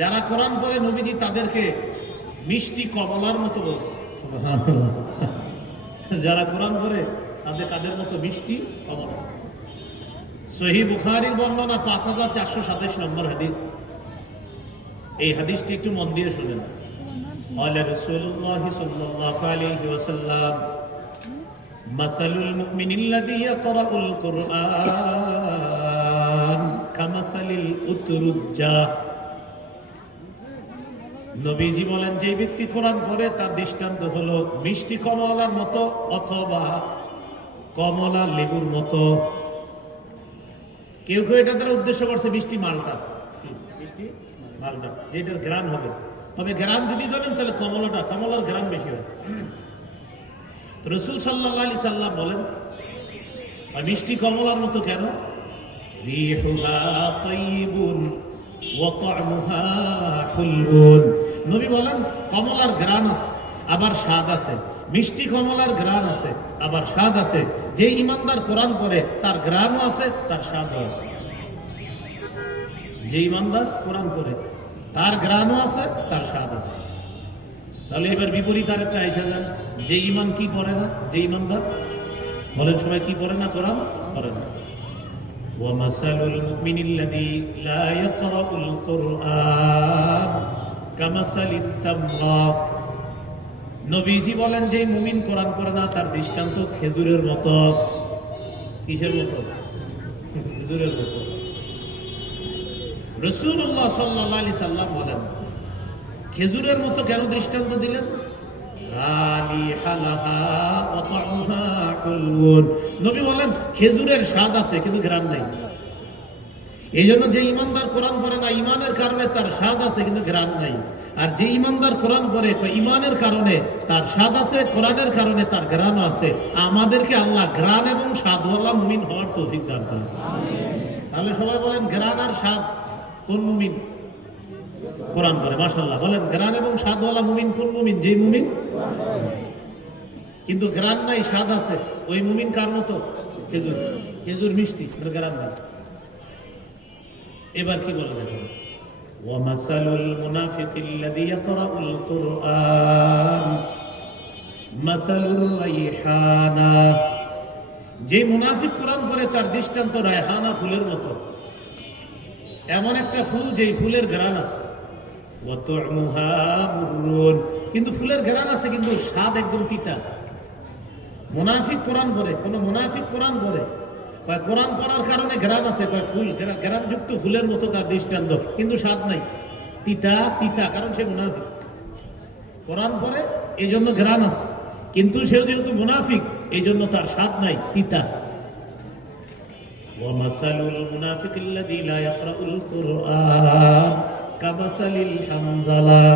যারা কোরআন পড়ে নবীজি তাদেরকে মিষ্টি কমলার মতো বলছে। সুবহানাল্লাহ। যারা কোরআন পড়ে তাদের কাদের মতো? মিষ্টি কমলা। সহিহ বুখারীর বর্ণনা 5427 নম্বর হাদিস। এই হাদিসটি একটু মন দিয়ে শুনেন। قال رسول الله صلى الله عليه وسلم مثل المؤمن الذي يقرأ القرآن كمثل الأترجة। নবীজি বলেন, যে ব্যক্তি কোরআন পড়ে তার দৃষ্টান্ত হলো মিষ্টি কমলার মতো অথবা কমলা লেবুর মতো। কেউ কেউ এটা দ্বারা উদ্দেশ্য করছে মিষ্টি মালটা, মিষ্টি মালটা যেটার ঘ্রাণ হবে। তবে ঘ্রাণ যদি ধরেন তাহলে কমলার ঘ্রাণ বেশি হয়। রাসূল সাল্লাল্লাহু আলাইহি সাল্লাম বলেন, মিষ্টি কমলার মতো কেন? রিহুহা তাইয়িবুন ওয়া তা'মুহা হুলুন। নবী বলেন, কমলার ঘ্রাণ আছে আবার স্বাদ আছে, মিষ্টি কমলার ঘ্রাণ আছে আবার স্বাদ আছে। যে ইমানদার কোরআন পড়ে তার ঘ্রাণও আছে, তার স্বাদও আছে। যে ইমানদার কোরআন পড়ে তার ঘ্রাণও আছে, তার স্বাদ আছে। তাহলে এবার বিপরীত আরেকটা আইসা যান, যে ইমান কি পড়ে না, যে ইমানদার বলেন সবাই কি পড়ে না? কোরআন পড়ে না। وَمَثَلُ الْمُؤْمِنِ الَّذِي لَا يَقْرَأُ الْقُرْآنَ كَمَثَلِ التَّمْرَةِ। নবীজি বলেন, যে মুমিন কোরআন পড়ে না তার দৃষ্টান্ত খেজুরের মতো। কিসের মতো? খেজুরের মতো। রাসূলুল্লাহ সাল্লাল্লাহু আলাইহি সাল্লাম বলেন, খেজুরের মতো কেন দৃষ্টান্ত দিলেন? নবী বলেন, খেজুরের স্বাদ আছে কিন্তু ঘ্রাণ নাই। এই জন্য যে ইমানদার কোরআন পড়ে না, ইমানের কারণে তার স্বাদ আছে কিন্তু ঘ্রাণ নাই। আর যে ইমানদার কোরআন পড়ে, ইমানের কারণে তার স্বাদ আছে, কোরআনের কারণে তার ঘ্রাণ আছে। আমাদেরকে আল্লাহ ঘ্রাণ এবং স্বাদওয়ালা মুমিন হওয়ার তৌফিক দান করেন। তাহলে সবাই বলেন, ঘ্রাণ আর স্বাদ কোন মুমিন? কোরআন পড়ে। মাশাআল্লাহ। বলেন, ঘ্রাণ এবং স্বাদওয়ালা মুমিন কোন মুমিন? যে মুমিন। কিন্তু ঘ্রাণ নাই, স্বাদ আছে, ওই মুমিন কার মতো? খেজুর। খেজুর মিষ্টি, ঘ্রাণ নাই। এবার কি বলে দেখুন, وَمَثَلُ الْمُنَافِقِ الَّذِي يَقْرَأُ الْقُرْآنَ مَثَلُ الرَّيْحَانَةِ। যে মুনাফিক কোরআন পড়ে তার দৃষ্টান্ত রায়হানা ফুলের মতো। এমন একটা ফুল যেই ফুলের ঘ্রাণ আছে, ওয়া তু'মুহা মুররুন, কিন্তু ফুলের ঘ্রাণ আছে কিন্তু স্বাদ একদম তিতা। মুনাফিক কোরআন পড়ে, কোন মুনাফিক কোরআন পড়ে, কোরআন পড়ার কারণে ঘ্রাণ আছে, ফুল ঘ্রাণযুক্ত ফুলের মতো তার দৃষ্টান্ত, কিন্তু স্বাদ নাই, তিতা তিতা, কারণ সে মুনাফিক। কোরআন পড়ে এই জন্য ঘ্রাণ আছে, কিন্তু সে যেহেতু মুনাফিক এই জন্য তার স্বাদ নাই, তিতা। وَمَثَلُ الْمُنَافِقِ الَّذِي لَا يَقْرَأُ الْقُرْآنَ كَمَثَلِ الْحَنْظَلَةِ।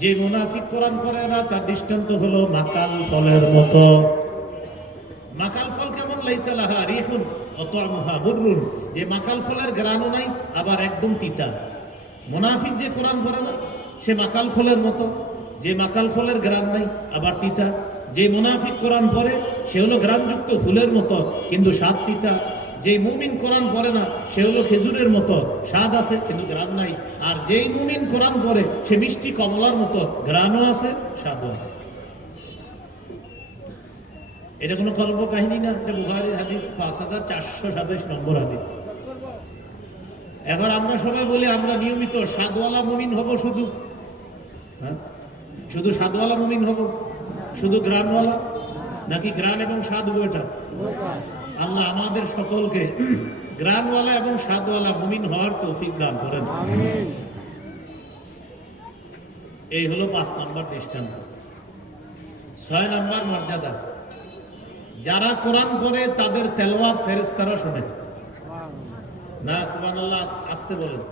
যে মুনাফিক কোরআন পড়ে না তার দৃষ্টান্ত হলো মাকাল ফলের মতো। মাকাল ফল কেমন? লাইসা লাহা রিহুন ওয়া তা'মুহা মুররুন, যে মাকাল ফলের ঘ্রাণও নাই আবার একদম তিতা। মুনাফিক যে কোরআন পড়ে না সে মাকাল ফলের মতো, যে মাকাল ফলের ঘ্রাণ নাই আবার তিতা। যে মুনাফিক কোরআন পড়ে সে হলো ঘ্রাণযুক্ত ফুলের মতো কিন্তু স্বাদ তিতা। যে মুমিন কোরআন পড়ে না সে হলো খেজুরের মতো, স্বাদ আছে কিন্তু ঘ্রাণ নাই। আর যেই মুমিন কোরআন পড়ে সে মিষ্টি কমলার মতো, ঘ্রাণও আছে, স্বাদও আছে। এটা কোনো কল্প কাহিনী না, এটা বুখারীর হাদিস, 5427 নম্বর হাদিস। এবার আমরা সবাই বলি আমরা নিয়মিত স্বাদওয়ালা মুমিন হব, শুধু শুধু স্বাদওয়ালা মুমিন হব, শুধু ঘ্রাণওয়ালা, নাকি ঘ্রাণ এবং স্বাদ উভয়টা? আল্লাহ আমাদের সকলকে গ্রানওয়ালা এবং স্বাদওয়ালা মুমিন হওয়ার তৌফিক দান করেন। এই হলো 5 নম্বর দৃষ্টান্ত। 6 নম্বর মর্যাদা, যারা কোরআন পড়ে তাদের তেলাওয়াত ফেরেশতারা শুনে। না সুবহানাল্লাহ, আসতে বলেন।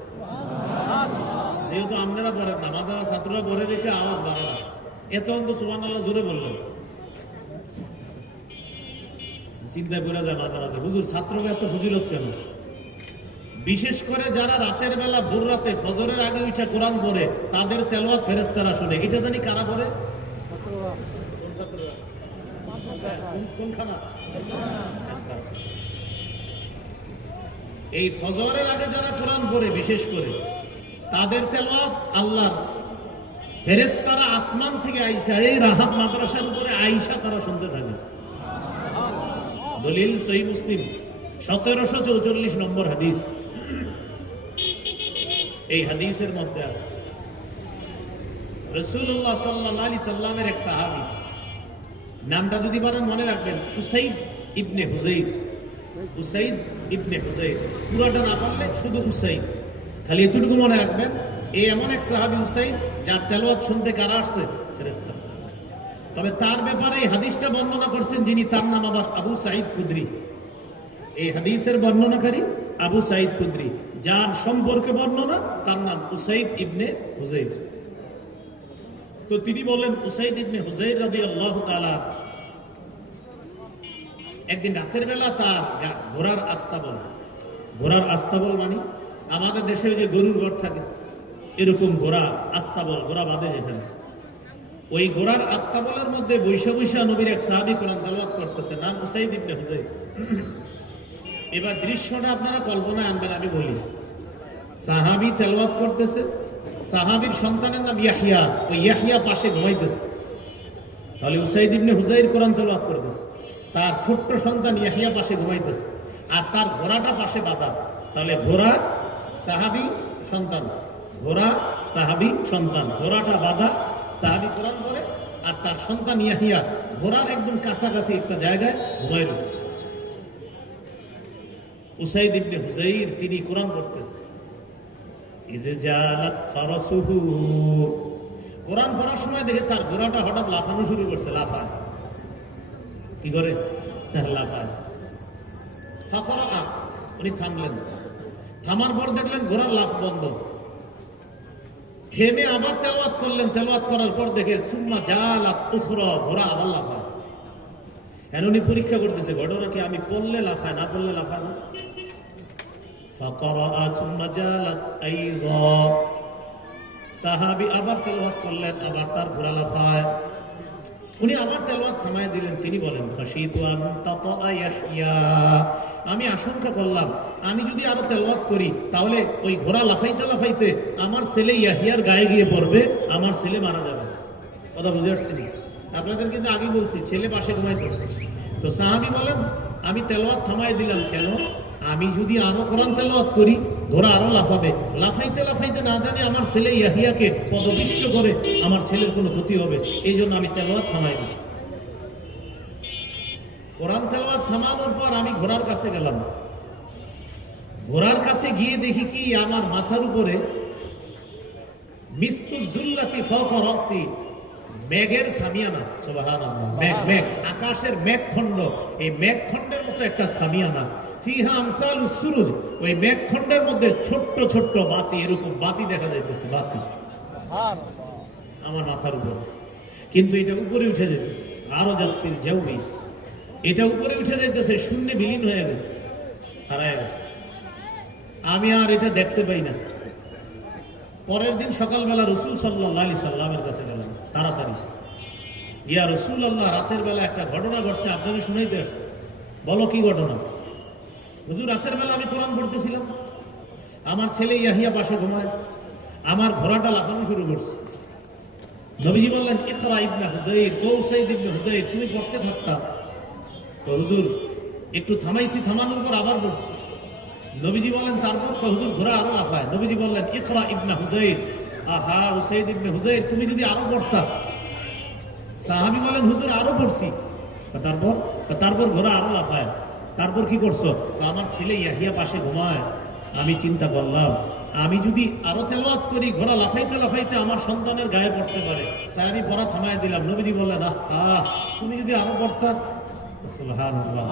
যেহেতু আপনারা পড়েন না, আমাদের ছাত্ররা পড়ে রেখে আওয়াজ বাড়ে না, এত অন্ত সুবহানাল্লাহ জোরে বললেন। চিন্তা করে যায় মাঝে মাঝে, হুজুর ছাত্রকে এত ফজিলত কেন? বিশেষ করে যারা রাতের বেলা ভোর রাতে ফজরের আগে উঠে কোরআন পড়ে তাদের তেলাওয়াত ফেরেশতারা শুনে। এটা জানি কারা পড়ে? কোনখানা? এই ফজরের আগে যারা কোরআন পড়ে বিশেষ করে তাদের তেলাওয়াত আল্লাহ ফেরেশতারা আসমান থেকে আইসা, এই রাহাত মাদ্রাসার উপরে আইসা তারা শুনতে থাকে। দলিল সহিহ মুসলিম 1744 নম্বর হাদিস। এই হাদিসের মধ্যে আছে রাসূলুল্লাহ সাল্লাল্লাহু আলাইহি সাল্লামের এক সাহাবী, নামটা যদি পারেন মনে রাখবেন, উসাইদ ইবনে হুযাইর। উসাইদ ইবনে হুযাইর, পুরোটা না পারলে শুধু উসাইদ, খালি এতটুকু মনে রাখবেন। এই এমন এক সাহাবী উসাইদ, যার তেলাওয়াত শুনতে কারা আসছে? ফেরেশতা। তবে তার ব্যাপারে এই হাদিসটা বর্ণনা করছেন যিনি, তার নাম আবার আবু সাঈদ খুদরি। এই হাদিসের বর্ণনাকারী আবু সাঈদ খুদরি, যার সম্পর্কে বর্ণনা তার নাম উসাইদ ইবনে হুযাইর। তো তিনি বলেন, উসাইদ ইবনে হুযাইর রাদিয়াল্লাহু তাআলা একদিন রাতের বেলা তার ঘোড়ার আস্তাবল, ঘোড়ার আস্তাবল মানে আমাদের দেশে যে গরুর ঘর থাকে এরকম ঘোড়া আস্তাবল, ঘোড়া বাঁধে যেখানে, ওই ঘোড়ার আস্তাবলের মধ্যে বৈশা বৈশা নবীর এক সাহাবী কোরআন তেলাওয়াত করতেছে, নাম উসাইদ ইবনে হুযাইর। এবার দৃশ্যটা আপনারা কল্পনায় আনবেন, আমি বলি। সাহাবী তেলাওয়াত করতেছে, সাহাবীর সন্তানের নাম ইয়াহইয়া, ওই ইয়াহইয়া পাশে ঘুমাইতেছে। তাহলে উসাইদ ইবনে হুযাইর কোরআন তেলাওয়াত করতেছে, তার ছোট্ট সন্তান ইয়াহইয়া পাশে ঘুমাইতেছে, আর তার ঘোড়াটা পাশে বাঁধা। তাহলে ঘোড়া সাহাবী সন্তান, ঘোড়া সাহাবী সন্তান, ঘোড়াটা বাঁধা, সাহাবী কোরআন পড়ে, আর তার সন্তান ইয়াহইয়া ঘোড়ার একদম কাছাকাছি একটা জায়গায় ঘুমাই রয়েছে। উসাইদ ইবনে হুযাইর তিনি কোরআন পড়তেছে। ইযা জালাত ফারাসুহু, কোরআন পড়ার সময় দেখে তার ঘোড়াটা হঠাৎ লাফানো শুরু করছে, লাফায়। কি করে? লাফায়। ফাকরা, উনি থামলেন। থামার পর দেখলেন ঘোড়ার লাফ বন্ধ। থেমে আবার তেলাওয়াত করলেন, তেলাওয়াত করার পর দেখে সুম্মা জালাত উখরা, ঘোড়া আবার লাফায়। এখন উনি পরীক্ষা করতেছে ঘটনা কি আমি পড়লে লাফায়, না পড়লে লাফায় না। ফাকরা সুম্মা জালাত আইযা, সাহাবী আবার তেলাওয়াত করলেন, আবার তার ঘোড়া লাফায়। উনি আবার তেলাওয়াত থামায় দিলেন। তিনি বলেন, খাশিতু আন তাতা ইয়াহইয়া, আমি আশঙ্কা করলাম আমি যদি আরো তেলাওয়াত করি তাহলে ওই ঘোড়া লাফাইতে লাফাইতে আমার ছেলে ইয়াহইয়ার গায়ে গিয়ে পড়বে, আমার ছেলে মারা যাবে। কথা বুঝে আসছেন? আপনাদের কিন্তু আগে বলছি, ছেলে পাশে ঘুমাইতেছে। তো সাহাবী বলেন, আমি তেলাওয়াত থামায় দিলাম কেন? আমি যদি আরো কোরআন তেলাওয়াত করি ঘোড়া আরো লাফাবে, লাফাইতে লাফাইতে না জানি আমার ছেলে ইয়াহইয়াকে পদপিষ্ট করে আমার ছেলের কোনো ক্ষতি হবে, এই জন্য আমি তেলাওয়াত থামাই দিছি। কোরআন তেলাওয়াত থামানোর পর আমি ঘোড়ার কাছে গেলাম। ঘোড়ার কাছে গিয়ে দেখি কি আমার মাথার উপরে মিসলু যুল্লাতি ফাওকা রাসি, মেঘের সামিয়ানা। সুবহানাল্লাহ, মেঘ, মেঘ, আকাশের মেঘখণ্ড, এই মেঘখণ্ডের মতো একটা সামিয়ানা। ফিহা আমসালুস সুরুজ, ওই মেঘখণ্ডের মধ্যে ছোট্ট ছোট্ট বাতি, এরকম বাতি দেখা যাইতেছে, বাতি আমার মাথার উপর। কিন্তু এটা উপরে উঠে যেতেছে, আরো যাচ্ছিল যাওবি, এটা উপরে উঠে যাইতেছে, শূন্যে বিলীন হয়ে গেছে, হারায় গেছে। আমি আর এটা দেখতে পাই না। পরের দিন সকালবেলা রাসূল সাল্লাল্লাহু আলাইহি সাল্লামের কাছে গেলাম তাড়াতাড়ি। ইয়া রাসূলুল্লাহ, রাতের বেলা একটা ঘটনা ঘটছে, আপনাকে শুনাইতে আসছে। বলো কি ঘটনা? হুজুর, রাতের বেলা আমি কোরআন পড়তেছিলাম, আমার ছেলে ইয়াহইয়া পাশে ঘুমায়, আমার ঘোড়াটা লাফানো শুরু করছে। নবীজি বললেন, ইকরা ইবনে হুযাইর, ও উসাইদ ইবনে হুযাইর, তুমি পড়তে থাকতা। তো হুজুর একটু থামাইছি, থামানোর পর আবার পড়ছি। নবীজি বলেন, তারপর হুজুর ঘোড়া আরো লাফায়। নবীজি বললেন, ইকরা ইবনে হুযাইর, আহা উসাইদ ইবনে হুযাইর, তুমি যদি আরো পড়তা। সাহাবী বলেন, হুজুর আরো পড়ছি। তারপর ঘোড়া আরো লাফায়। তারপর কি করছো? আমার ছেলে ইয়াহিয়া পাশে ঘুমায়, আমি চিন্তা করলাম আমি যদি আরো তেলাওয়াত করি ঘোড়া লাফাইতে লাফাইতে আমার সন্তানের গায়ে পড়তে পারে, তাই আমি পড়া থামায় দিলাম। নবীজি বললেন, আহ তুমি যদি আরো পড়তা। সুবহানাল্লাহ।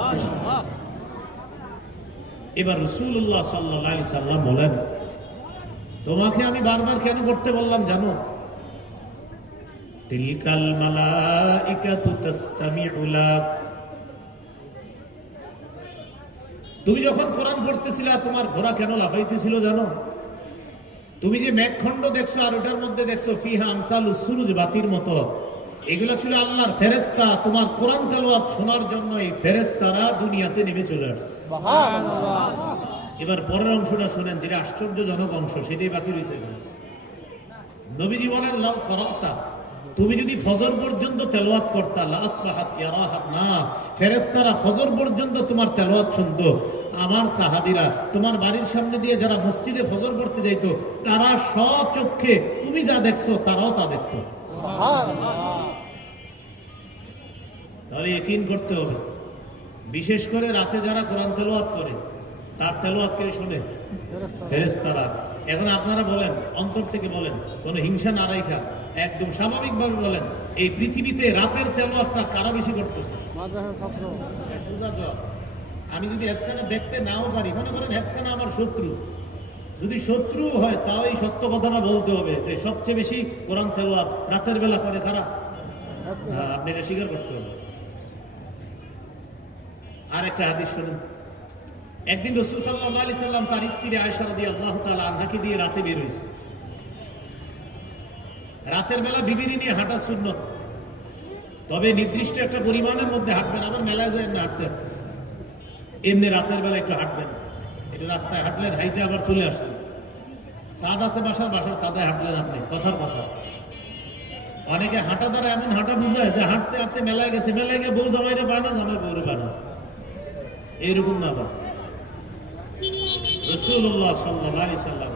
এবার রাসূলুল্লাহ সাল্লাল্লাহু আলাইহি সাল্লাম বলেন, তোমাকে আমি বারবার কেন পড়তে বললাম জানো? তিলকাল মালাইকাতু তাসতামিউ লাক। তুমি যখন কোরআন পড়তেছিলে তোমার ঘোড়া কেন লাফাইতেছিল জানো? তুমি যে মেঘখণ্ড দেখছো আর ওটার মধ্যে দেখছো ফিহা আমসালুস সুরুজ, বাতির মতো, এগুলো ছিল আল্লাহর ফেরেশতা। তোমার কোরআন তেলাওয়াত শোনার জন্য এই ফেরেশতারা দুনিয়াতে নেমে চলে আসে। সুবহানাল্লাহ। এবার পরের অংশটা শুনেন, যেটা আশ্চর্যজনক অংশ, সেটাই বাকি রয়েছে। নবীজি বলেন, লাউ করাতা, তুমি যদি ফজর পর্যন্ত তেলাওয়াত করতা, লা আসবাহাত ইয়ারাহান নাস, ফেরেশতারা ফজর পর্যন্ত তোমার তেলাওয়াত শুনতো। আমার সাহাবীরা তোমার বাড়ির সামনে দিয়ে যারা মসজিদে ফজর পড়তে যাইতো, তারা স্বচক্ষে তুমি যা দেখছো তারাও তা দেখতো। সুবহানাল্লাহ। তাহলে ইয়াকিন করতে হবে, বিশেষ করে রাতে যারা কোরআন তেলাওয়াত করে, তার তেলাওয়াত কে শুনে? ফেরেশতারা। এখন আপনারা বলেন, অন্তর থেকে বলেন, কোনো হিংসা না রাখা, একদম স্বাভাবিকভাবে বলেন, এই পৃথিবীতে রাতের তেলাওয়াতটা কারা বেশি করতেছে? সোজা জবাব। আমি যদি হেফজখানা দেখতে নাও পারি, মনে করেন হেফজখানা আমার শত্রু, যদি শত্রু হয় তাও এই সত্য কথাটা বলতে হবে যে সবচেয়ে বেশি কোরআন তেলাওয়াত রাতের বেলা করে কারা? আপনি এটা স্বীকার করতে হবে। আর একটা হাদিস শুনুন। একদিন রাসূল সাল্লাল্লাহু আলাইহি সাল্লাম তার স্ত্রী আয়েশা রাদিয়াল্লাহু তাআলা আনহাকে দিয়ে রাতে বের হয়েছে। রাতের বেলা বিবির নিয়ে হাঁটা সুন্নত, তবে নির্দিষ্ট একটা পরিমাণের মধ্যে হাঁটবেন। আবার মেলায় যায় না হাঁটতে, এমনি রাতের বেলা একটু হাঁটবেন, একটু রাস্তায় হাঁটলেন, হাইটে আবার চলে আসলেন। ছাদ আছে বাসার ছাদায় হাঁটলেন আপনি, কথার কথা। অনেকে হাঁটা দ্বারা এমন হাঁটা বুঝায় যে হাঁটতে হাঁটতে মেলায় গেছে, মেলায় গিয়ে বউ জামাইরে পায় না, জামাই বউরে পায় না, এইরকম না। রাসূলুল্লাহ সাল্লাল্লাহু আলাইহি সাল্লাম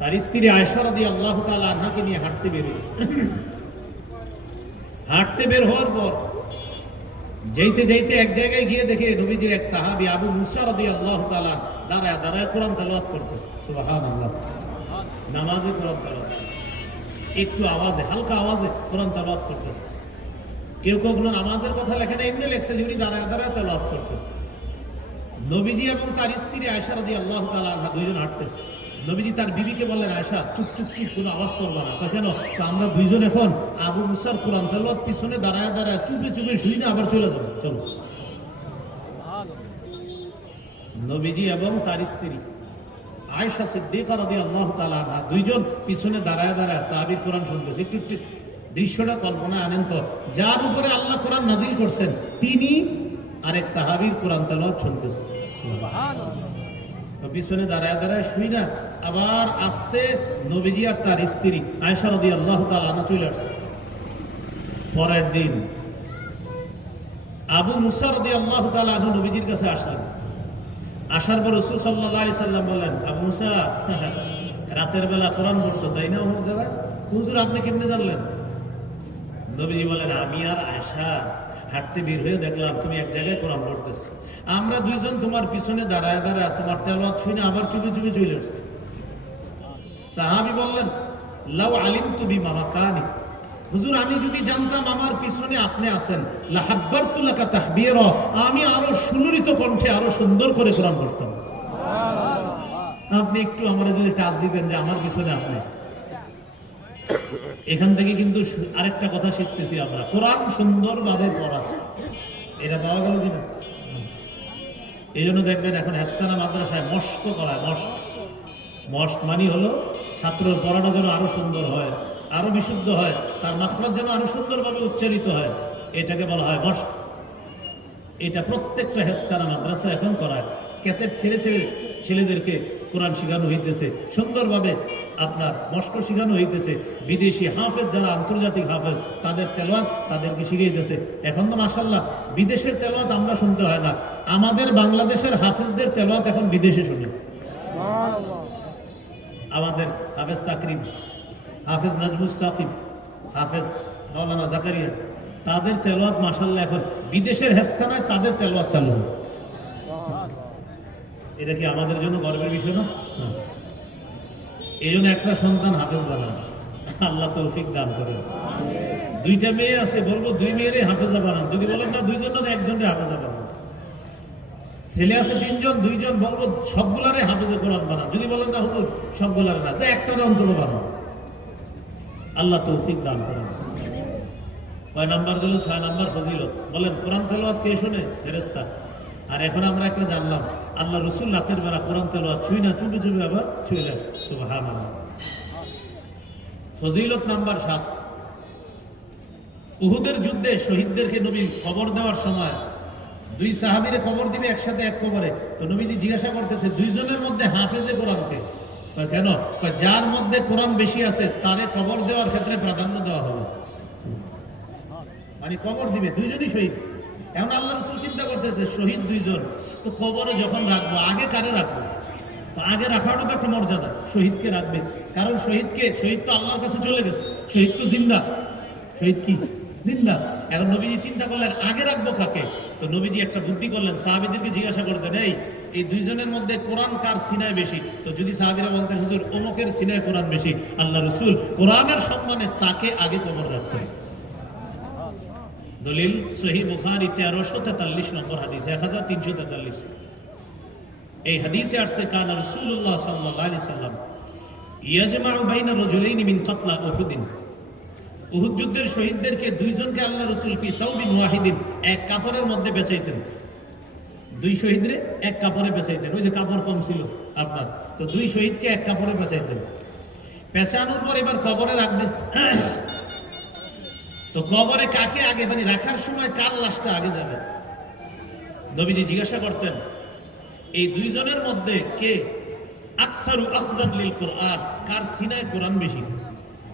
তার স্ত্রী আয়েশা রাদিয়াল্লাহু তাআলা আনহাকে নিয়ে হাঁটতে বের হয়েছে। হাঁটতে বের হওয়ার পর যাইতে যাইতে এক জায়গায় গিয়ে দেখে নবীজির এক সাহাবী আবু মুসা রাদিয়াল্লাহু তাআলা দাঁড়ায় দাঁড়ায় কোরআন তেলাওয়াত করতেছে। সুবহানাল্লাহ। নামাজে কোরআন তেলাওয়াত, একটু আওয়াজে, হালকা আওয়াজে কোরআন তেলাওয়াত করতেছে। কেউ কখনো নামাজের কথা লেখে না, এমনি লেখছে যে উনি দাঁড়ায় দাঁড়ায় তেলাওয়াত করতেছে। নবীজি এবং তার স্ত্রী আয়েশা রাদিয়াল্লাহু তাআলা আনহা দুইজন হাঁটতেছে। নবীজি তার বিবিকে বললেন, আয়েশা চুপ চুপ চুপ, কোনো আওয়াজ করবা না। কেন? তো আমরা দুইজন এখন আবু মুসার কোরআন তেলাওয়াত পিছনে দাঁড়ায় দাঁড়ায় চুপে চুপে শুই না, আবার চলে যাবো, চলো। নবীজি এবং তার স্ত্রী আয়েশা সিদ্দিকা রাদিয়াল্লাহু তাআলা আনহা দুইজন পিছনে দাঁড়ায় দাঁড়ায় সাহাবীর কোরআন শুনতেছে। একটু দৃশ্যটা কল্পনা আনেন তো, যার উপরে আল্লাহ কোরআন নাজিল করছেন তিনি আরেক সাহাবীর কোরআন তেলাওয়াত শুনতেছে। সুবহানাল্লাহ। পিছনে দাঁড়ায় দাঁড়ায় শুই না, আবার আস্তে নবীজি আর তার স্ত্রী আয়েশা রাদিয়াল্লাহু তাআলা আনহা চলে আসছে। পরের দিন আবু মুসা রাদিয়াল্লাহু তাআলা আনহু নবীজির কাছে আসলেন। আসার পর রাসূল সাল্লাল্লাহু আলাইহি সাল্লাম বললেন, আবু মুসা, রাতের বেলা কোরআন পড়ছো তাই না? হুজুর আপনি কেমনে জানলেন? নবীজি বলেন, আমি আর আয়েশা হাঁটতে বের হয়ে দেখলাম তুমি এক জায়গায় কোরআন পড়তেছো। আমরা দুইজন তোমার পিছনে দাঁড়ায় দাঁড়ায় তোমার তেলাওয়াত শুনে আবার চুপে চুপে চলে আসছি। সাহাবী বললেন, লাউ আলিমতু বিমা মাকানি, হুজুর আমি যদি জানতাম আমার পিছনে আপনি আছেন, লাহাব্বারতু লাকা তাহবীরা, আমি আরো সুললিত কণ্ঠে আরো সুন্দর করে কোরআন পড়তাম। আপনি একটু আমারে যদি টাচ দিতেন যে আমার পিছনে আপনি। এখান থেকে কিন্তু আরেকটা কথা শিখতেছি আমরা, কোরআন সুন্দরভাবে পড়া, এটা পাওয়া গেল কিনা? এই জন্য দেখবেন এখন হেফজখানা মাদ্রাসায় মস্ক করায়। মস্ক মানে হলো ছাত্রের পড়াটা যেন আরো সুন্দর হয়, আরো বিশুদ্ধ হয়, তার মাখরাজ যেন আরো সুন্দরভাবে উচ্চারিত হয়, এটাকে বলা হয় মস্ক। এটা প্রত্যেকটা হেফজখানা মাদ্রাসা এখন করায়। ক্যাসেট ছেড়ে ছেড়ে ছেলেদেরকে কোরআন শিখানো হইতেছে, সুন্দরভাবে আপনার মস্ক শিখানো হইতেছে। বিদেশি হাফেজ যারা আন্তর্জাতিক হাফেজ তাদের তেলাওয়াত তাদেরকে শিখাইতেছে। এখন তো মাশাআল্লাহ বিদেশের তেলাওয়াত আমরা শুনতে হয় না, আমাদের বাংলাদেশের হাফেজদের তেলাওয়াত এখন বিদেশে শুনি। আমাদের হাফেজ তাকরিম, হাফেজ নাজমুস সাকিব, হাফেজ মাওলানা জাকারিয়া, তাদের তেলাওয়াত মাশাআল্লাহ এখন বিদেশের হেফজখানায় তাদের তেলাওয়াত চালু হয়। এটা কি আমাদের জন্য গর্বের বিষয় না? এই জন্য একটা সন্তান হাফেজ বানান, আল্লাহ তৌফিক দান করেন। দুইটা মেয়ে আছে, বলবো 2 মেয়েরে হাফেজা বানান। যদি বলেন না 2 জন না 1 জনরে হাফেজা বানান। ছেলে আছে 3 জন, 2 জন, বলবো সবগুলারে হাফেজে কোরআন বানান। যদি বলেন না হুজুর সবগুলারে না, তো একটারে অন্তত বানান। আল্লাহ তৌফিক দান করেন। কয় নাম্বার গেল? 6 নাম্বার ফজিলত। বলেন কোরআন তেলাওয়াত কে শুনে? ফেরেশতা। আর এখন আমরা একটা জানলাম, আল্লাহ রসুল রাতের বেলা কোরআন তেলাওয়াত ছুঁই না, চুপি চুপি আবার ছুঁয়ে আসছে। সুবহানাল্লাহ। ফজিলত নাম্বার 7, উহুদের যুদ্ধে শহীদদেরকে নবী খবর দেওয়ার সময় 2 সাহাবীরে খবর দিবে একসাথে এক কবরে। তো নবীজি জিজ্ঞাসা করতেছে 2 জনের মধ্যে হাফেজে কোরআনকে? কেন? যার মধ্যে কোরআন বেশি আছে তারে কবর দেওয়ার ক্ষেত্রে প্রাধান্য দেওয়া হবে। মানে কবর দিবে 2 জনই শহীদ। এখন আল্লাহ রাসূল চিন্তা করতেছে শহীদ 2 জন, তো কবরে যখন রাখবো আগে কারে রাখবো? তো আগে রাখাটা তো একটা মর্যাদা, শহীদকে রাখবে। কারণ শহীদ তো আল্লাহর কাছে চলে গেছে, শহীদ তো জিন্দা। শহীদ কি? জিন্দা। এখন নবীজি চিন্তা করলেন আগে রাখবো কাকে? তো নবীজি একটা বুদ্ধি করলেন, সাহাবীদেরকে জিজ্ঞাসা করতেন, এই 2 জনের মধ্যে কোরআন কার সিনায় বেশি? তো যদি সাহাবীরা বলতেন হুজুর অমুকের সিনায় কোরআন বেশি, আল্লাহ রাসূল কোরআনের সম্মানে তাকে আগে কবর রাখতেন। দলিল সহিহ বুখারী 1343 নম্বর হাদিস, 1343। এই হাদিসে আসছে কানা রাসূলুল্লাহ সাল্লাল্লাহু আলাইহি সাল্লাম ইয়াজমাউ বাইনা রাজুলাইনি মিন কাতলা উহুদ। উহুদ যুদ্ধের শহীদদেরকে 2 জনকে আল্লাহ রাসূল ফি সাউবিন ওয়াহিদিন, এক কাপড়ের মধ্যে বেচাইতেন। 2 শহীদরে এক কাপড়ে বেচাইতেন। ওই যে কাপড় কম ছিল আপনার, তো 2 শহীদকে এক কাপড়ে বেচাইতেন। পেছানোর পর এবার কবরে রাখবে। তো কবরে কাকে আগে, মানে রাখার সময় কার লাশটা আগে যাবে? নবীজি জিজ্ঞাসা করতেন এই 2 জনের মধ্যে কে আকসারু আখযান লিল কুরআন, কার সিনায় কোরআন বেশি?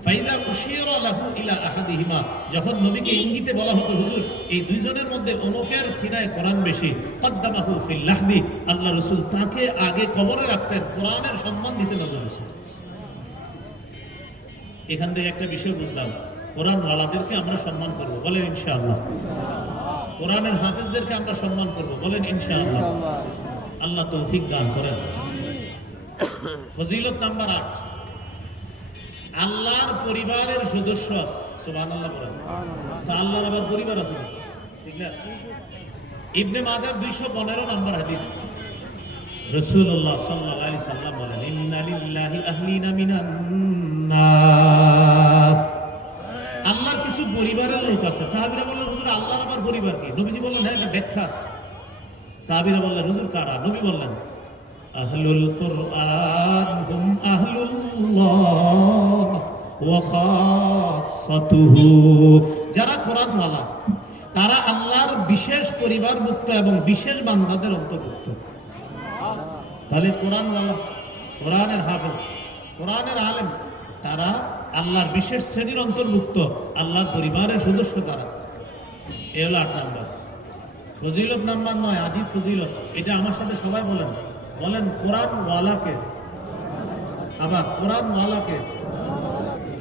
ফাইদা উশিরা লাহু ইলা আহাদিহিমা, যখন নবীকে ইঙ্গিতে বলা হতো হুজুর এই 2 জনের মধ্যে অমুকের সিনায় কোরআন বেশি, কদ্দামাহু ফিল লাহদি, আল্লাহ রাসূল তাকে আগে কবরে রাখতেন, কোরআনের সম্মান দিতে নজর দিয়েছেন। এখান থেকে একটা বিষয় বুঝলাম, কোরআন ওয়ালাদেরকে আমরা সম্মান করব, বলেন ইনশাআল্লাহ। কোরআনের হাফেজদেরকে আমরা সম্মান করব, বলেন ইনশাআল্লাহ। আল্লাহ তৌফিক দান করেন। ফজিলত নাম্বার 8, আল্লাহর পরিবারের সদস্য আছে। সুবহানাল্লাহ বলেন। তো আল্লাহর আবার পরিবার আছে, ঠিক না? ইবনে মাজাহ 215 নম্বর হাদিস, রাসূলুল্লাহ সাল্লাল্লাহু আলাইহি সাল্লাম বলেন ইন্না লিল্লাহি আহলিনা মিনান নাস, আল্লাহর কিছু পরিবারের লোক আছে। সাহাবীরা বললেন হুজুর আল্লাহর আবার পরিবার কি? নবীজি বললেন হ্যাঁ, এটা ব্যাখ্যা আছে। সাহাবীরা বললেন হুজুর কারা? নবী বললেন আহলুল কুরআন হুম আহলুল্লাহ ওয়া খাসাতুহু, যারা কোরআনওয়ালা তারা আল্লাহর বিশেষ পরিবারভুক্ত এবং বিশেষ বান্দাদের অন্তর্ভুক্ত। তাহলে কোরআনওয়ালা, কোরআনের হাফেজ, কোরআনের আলেম, তারা আল্লাহর বিশেষ শ্রেণীর অন্তর্ভুক্ত, আল্লাহর পরিবারের সদস্য তারা। এ হলো 8 নাম্বার। ফজিলত নাম্বার 9, আজিব ফজিলত, এটা আমার সাথে সবাই বলেন, বলেন কোরআনওয়ালাকে, আবার কোরআনওয়ালাকে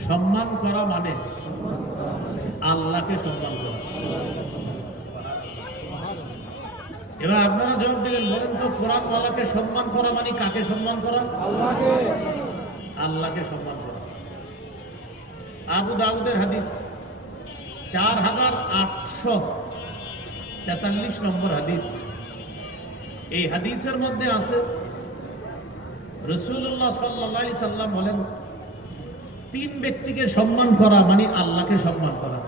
সম্মান করা মানে আল্লাহকে সম্মান করা। এবার আপনারা জবাব দিলেন, বলেন তো কোরআনওয়ালাকে সম্মান করা মানে কাকে সম্মান করা? আল্লাহকে। আল্লাহকে সম্মান করা। আবু দাউদের হাদিস 4843 নম্বর হাদিস। এই হাদিসের মধ্যে আছে রাসূলুল্লাহ সাল্লাল্লাহু আলাইহি সাল্লাম বলেন 3 ব্যক্তিকে সম্মান করা মানে আল্লাহকে সম্মান করা।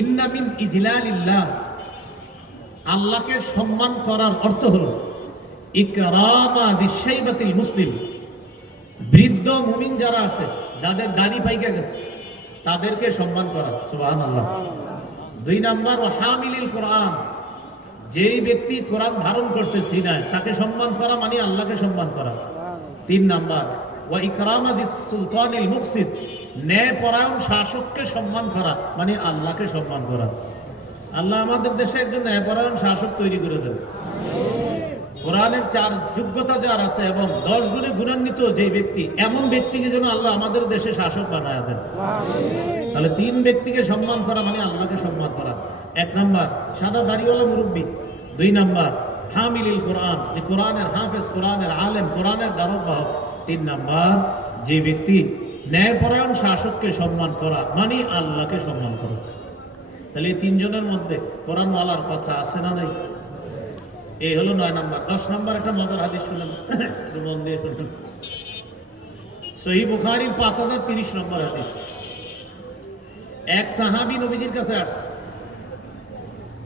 ইন্না মিন ইজলালিল্লাহ, আল্লাহকে সম্মান করার অর্থ হলো ইকরামা দিশাইবাতিল মুসলিম, বৃদ্ধ মুমিন যারা আছে যাদের দাড়ি পাইকা গেছে তাদেরকে সম্মান করা। সুবহানাল্লাহ। 2 নাম্বার ওয়া হামিলিল কোরআন, যেই ব্যক্তি কোরআন ধারণ করছে সিনায় তাকে সম্মান করা মানে আল্লাহকে সম্মান করা। 3 নাম্বার ওয়া ইকরামা দিস সুলতানিল মুকসিদ, ন্যায়পরায়ণ শাসককে সম্মান করা মানে আল্লাহকে সম্মান করা। আল্লাহ আমাদের দেশে একজন ন্যায়পরায়ণ শাসক তৈরি করে দেন। কোরআনের 4 যোগ্যতা যার আছে এবং 10 গুণে গুণান্বিত যে ব্যক্তি, এমন ব্যক্তিকে যেন আল্লাহ আমাদের দেশে শাসক বানায় দেন। তাহলে 3 ব্যক্তিকে সম্মান করা মানে আল্লাহকে সম্মান করা। 1 নাম্বার সাদা দাড়িওয়ালা মুরব্বী, 2 নাম্বার হামিলিল কোরআন, যে কোরআনের হাফেজ, কোরআনের আলেম, কোরআনের ধারক বাহক। 3 নাম্বার, যে ব্যক্তি ন্যায়পরায়ণ শাসককে সম্মান করা মানে আল্লাহকে সম্মান করা। তাহলে এই 3 জনের মধ্যে কোরআনওয়ালার কথা আছে না নাই? এই হলো 9 নাম্বার। 10 নাম্বার একটা মজার হাদিস শুনেন, একটু মন দিয়ে শুনেন। সহিহ বুখারীর 5030 নম্বর হাদিস। এক সাহাবী নবীজির কাছে আসছে,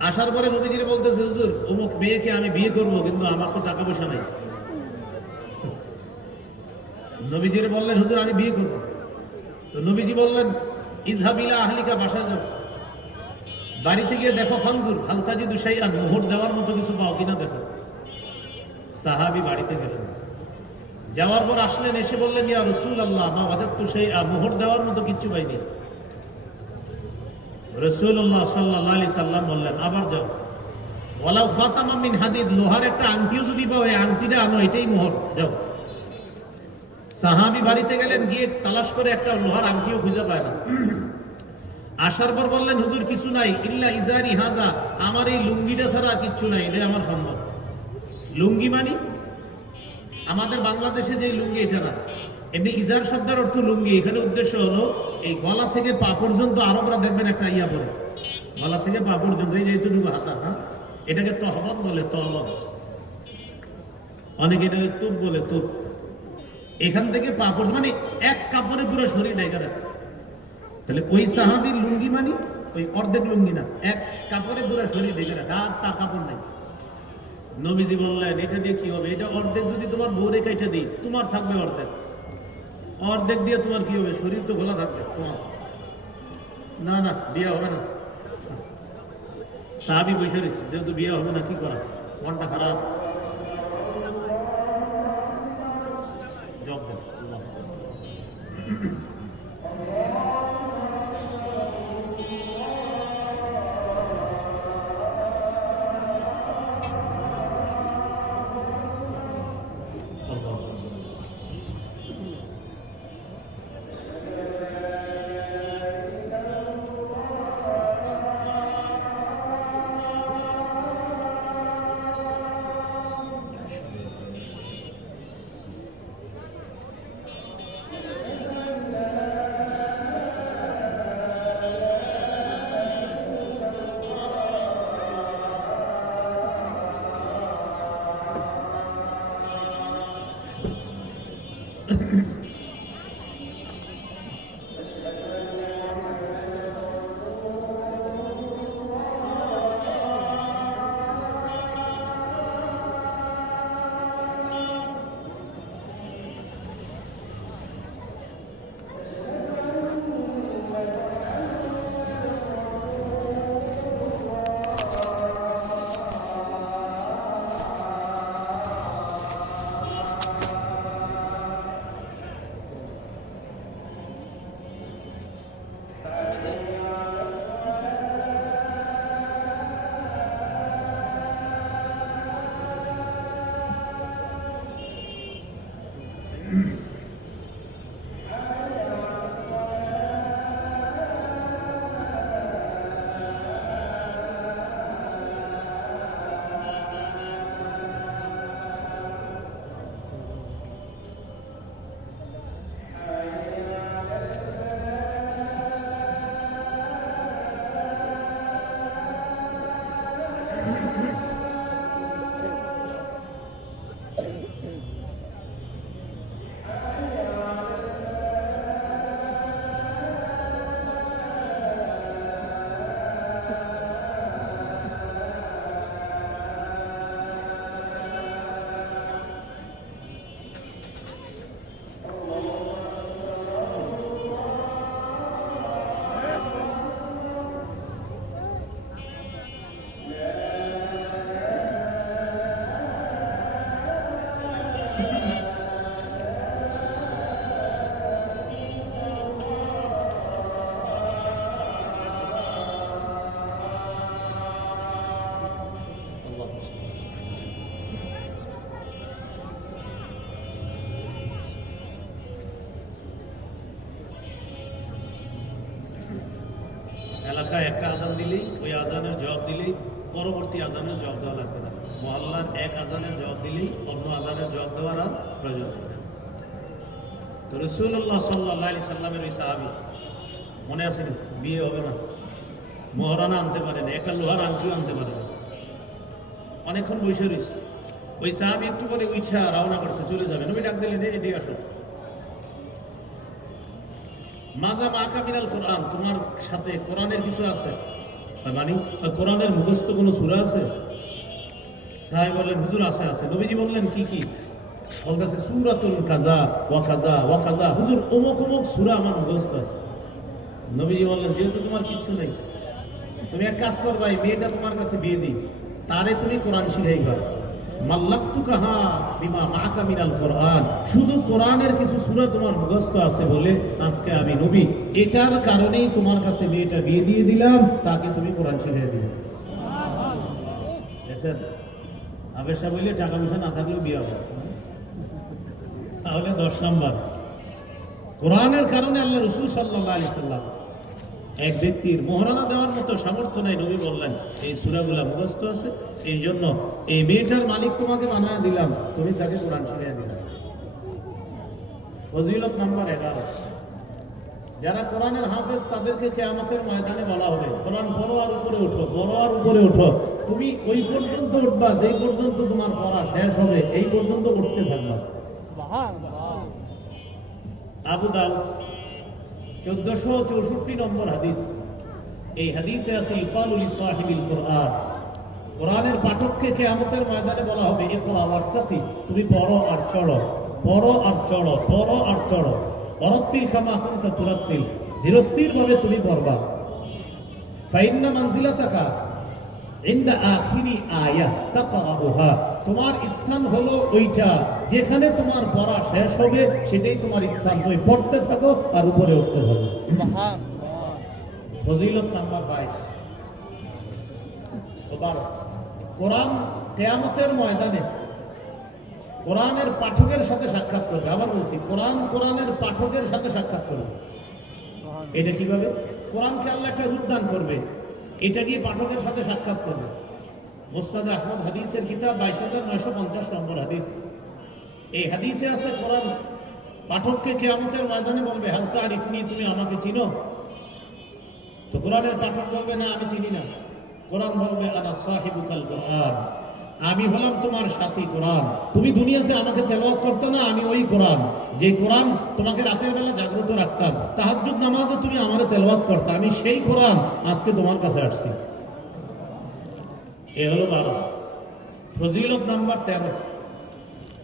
আসার পরে নবীজির বলতেছে, হুজুর অমুক মেয়েকে আমি বিয়ে করবো, কিন্তু আমার তো টাকা পয়সা নাই। নবীজির বললেন, হুজুর আমি বিয়ে করবো। তো নবীজি বললেন, ইযহাব ইলা আহলিকা, বাসায় যাও, বাড়িতে গিয়ে দেখো, ফানজুর হাল তাজিদু শাইআন, মোহর দেওয়ার মতো কিছু পাও কিনা দেখো। সাহাবী বাড়িতে গেলেন, যাওয়ার পর আসলেন, এসে বললেন, ইয়া রাসূলুল্লাহ মা ওয়াজাদতু শাইআ, মোহর দেওয়ার মতো কিচ্ছু পাইনি। রাসূলুল্লাহ সাল্লাল্লাহু আলাইহি সাল্লাম বললেন, আবার যাও, ওয়ালাউ খাতামান মিন হাদিদ, লোহার একটা আংটিও যদি পাও, এই আংটিটা আনো, এটাই মোহর, যাও। সাহাবী বাড়িতে গেলেন, গিয়ে তালাশ করে একটা লোহার আংটিও খুঁজে পায় না। আসার পর বললেন, হুজুর কিছু নাই, ইল্লা ইজারি হাজা, আমার এই লুঙ্গিটা ছাড়া কিচ্ছু নাই, এটা আমার সম্পদ। লুঙ্গি মানে আমাদের বাংলাদেশে যে লুঙ্গি, এটা না, এমনি ইজার শব্দের অর্থ লুঙ্গি। এখানে উদ্দেশ্য হলো এই গলা থেকে পা পর্যন্ত, আরবরা দেখবেন একটা ইয়া পরে, গলা থেকে পা পর্যন্ত, এই যেহেতুটুকু হাতা, হ্যাঁ, এটাকে তহবত বলে, তহবত। অনেকে এটাকে তুপ বলে, তুপ। এখান থেকে পা পর্যন্ত মানে এক কাপড়ে পুরো শরীর ঢেকে রাখে। তাহলে ওই সাহাবীর লুঙ্গি মানে ওই অর্ধেক লুঙ্গি না, এক কাপড়ে পুরো শরীর ঢেকে রাখে, আর তা কাপড় নাই। নবীজি বললেন, এটা দিয়ে কি হবে? এটা অর্ধেক যদি তোমার বউরে কাইটা দিই, তোমার থাকবে অর্ধেক। অর্ধেক দিয়ে তোমার কি হবে? শরীর তো খোলা থাকবে তোমার। না না, বিয়ে হবে না। সাহাবী বসে রয়েছে, যেহেতু বিয়ে হবে না, কি করা, মনটা খারাপ। জব দেন। এলাকায় একটা আজান দিলেই, ওই আজানের জবাব দিলেই পরবর্তী আজানের জবাব দেওয়া লাগবে না। মহল্লার এক আজানের জবাব দিলেই অন্য আজানের জবাব দেওয়ার আর প্রয়োজন নেই। তো রাসূলুল্লাহ সাল্লাল্লাহু আলাইহি সাল্লামের ওই সাহাবী মনে আছে না, বিয়ে হবে না, মহারানা আনতে পারে না, একটা লোহার আংটিও আনতে পারে না, অনেকক্ষণ বসে রয়েছে। ওই সাহাবী একটু করে উঠা রওনা করছে, চলে যাবে। নবী ডাক দিলেন, এদিকে আসো। মাজা মাকা মিনাল কোরআন, তোমার সাথে কোরআনের কিছু আছে? মানে কোরআনের মুখস্থ কোনো সূরা আছে? সাহাবী বললেন, হুজুর আছে আছে। নবীজি বললেন, কি কি? বলতেছে সূরাতুল কাযা ওয়া কাযা ওয়া কাযা। হুজুর অমুক অমুক সূরা আমার মুখস্থ আছে। নবীজি বললেন, যেহেতু তোমার কিচ্ছু নেই, তুমি এক কাজ করবা, এই মেয়েটা তোমার কাছে বিয়ে দিই, তারে তুমি কোরআন শিখাইবা। মাল্লাকতুকাহা বিমা মাকা মিনাল কোরআন, শুধু কোরআনের কিছু সূরা তোমার মুখস্থ আছে বলে আজকে আমি নবী, এটার কারণেই তোমার কাছে মেয়েটা বিয়ে দিয়ে দিলাম, তাকে তুমি কোরআন শিখাই দিবে। দেখছেন, আবেশা বললে টাকা পয়সা না থাকলেও বিয়ে হবে। তাহলে 10 নম্বর, কোরআনের কারণে আল্লাহ রাসূল সাল্লাল্লাহু আলাইহি সাল্লাম এক ব্যক্তির মোহরানা দেওয়ার মতো সামর্থ্য নাই। নবী বললেন, এই সূরাগুলা মুখস্থ আছে, এই জন্য এই মেয়েটার মালিক তোমাকে বানায় দিলাম, তুমি তাকে কোরআন শিখিয়ে দিলাম। ফজিলত নাম্বার 11, যারা কোরআনের হাফেজ তাদেরকে কিয়ামতের ময়দানে বলা হবে, কোরআন পড়ো আর উপরে ওঠো, পড়ো আর উপরে ওঠো। তুমি ওই পর্যন্ত উঠবা যেই পর্যন্ত তোমার পড়া শেষ হবে, এই পর্যন্ত উঠতে থাকবা। আবু দাউদ 1464 নম্বর হাদিস। এই হাদিসে আছে, ইকালু লিসাহিবিল কোরআন, কোরআনের পাঠককে কিয়ামতের ময়দানে বলা হবে, ইকরা ওয়ারতাকি, তুমি পড়ো আর চলো, পড়ো আর চলো, পড়ো আর চলো। ওয়ারাত্তিল কামা কুনতা তুরাত্তিল, ধীরস্থির ভাবে তুমি পড়বা। ফাইন্না মানজিলাতাকা ইনদা আখিরি আয়াহ তাকরাউহা, তোমার স্থান হলো ওইটা যেখানে তোমার পড়া শেষ হবে, সেটাই তোমার স্থান, তুমি পড়তে থাকো আর উপরে উঠতে থাকো। ফজিলত নাম্বার 22, কোরআন কিয়ামতের ময়দানে কোরআনের পাঠকের সাথে সাক্ষাৎ করবে। আবার বলছি, কোরআন কোরআনের পাঠকের সাথে সাক্ষাৎ করবে। এটা কিভাবে? কোরআনকে আল্লাহ একটা রূপ দান করবে, এটা গিয়ে পাঠকের সাথে সাক্ষাৎ করবে। মুসনাদে আহমদ হাদিসের কিতাব 22950 নম্বর হাদিস। এই হাদিসে আছে, কোরআন পাঠককে কিয়ামতের ময়দানে বলবে, হাল তারিফনি, তুমি আমাকে চিনো? তো কোরআনের পাঠক বলবে, না আমি চিনি না। কোরআন বলবে, আনা সাহিবুকাল কোরআন, আমি হলাম তোমার সাথী কোরআন। তুমি দুনিয়াতে আমাকে তেলাওয়াত করতে না, আমি ওই কোরআন, যে কোরআন তোমাকে রাতের বেলা জাগ্রত রাখতাম, তাহাজ্জুদ নামাজে তুমি আমারে তেলাওয়াত করতে, আমি সেই কোরআন আজকে তোমার কাছে আসছি। এ হলো 12। ফজিলত নাম্বার 13,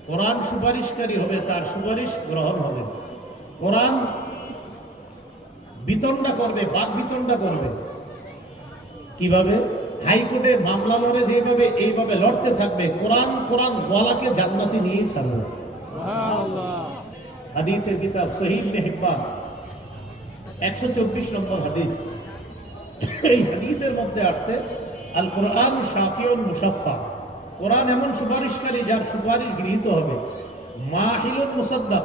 কোরআন সুপারিশকারী হবে, তার সুপারিশ গ্রহণ হবে। কোরআন বিতণ্ডা করবে, বাদ বিতণ্ডা করবে। কিভাবে? হাইকোর্টে মামলা লড়ে যেভাবে, এইভাবে লড়তে থাকবে। কোরআন কোরআন গলাকে জান্নাতে নিয়ে ছাড়বে। হাদিসের কিতাব সহিহ ইবনে হিব্বান 124 নম্বর হাদিস। এই হাদিসের মধ্যে আসছে, আল কোরআন শাফিউন মুশাফফা, কোরআন এমন সুপারিশকারী যার সুপারিশ গৃহীত হবে। মাহিলুন মুসাদ্দাক,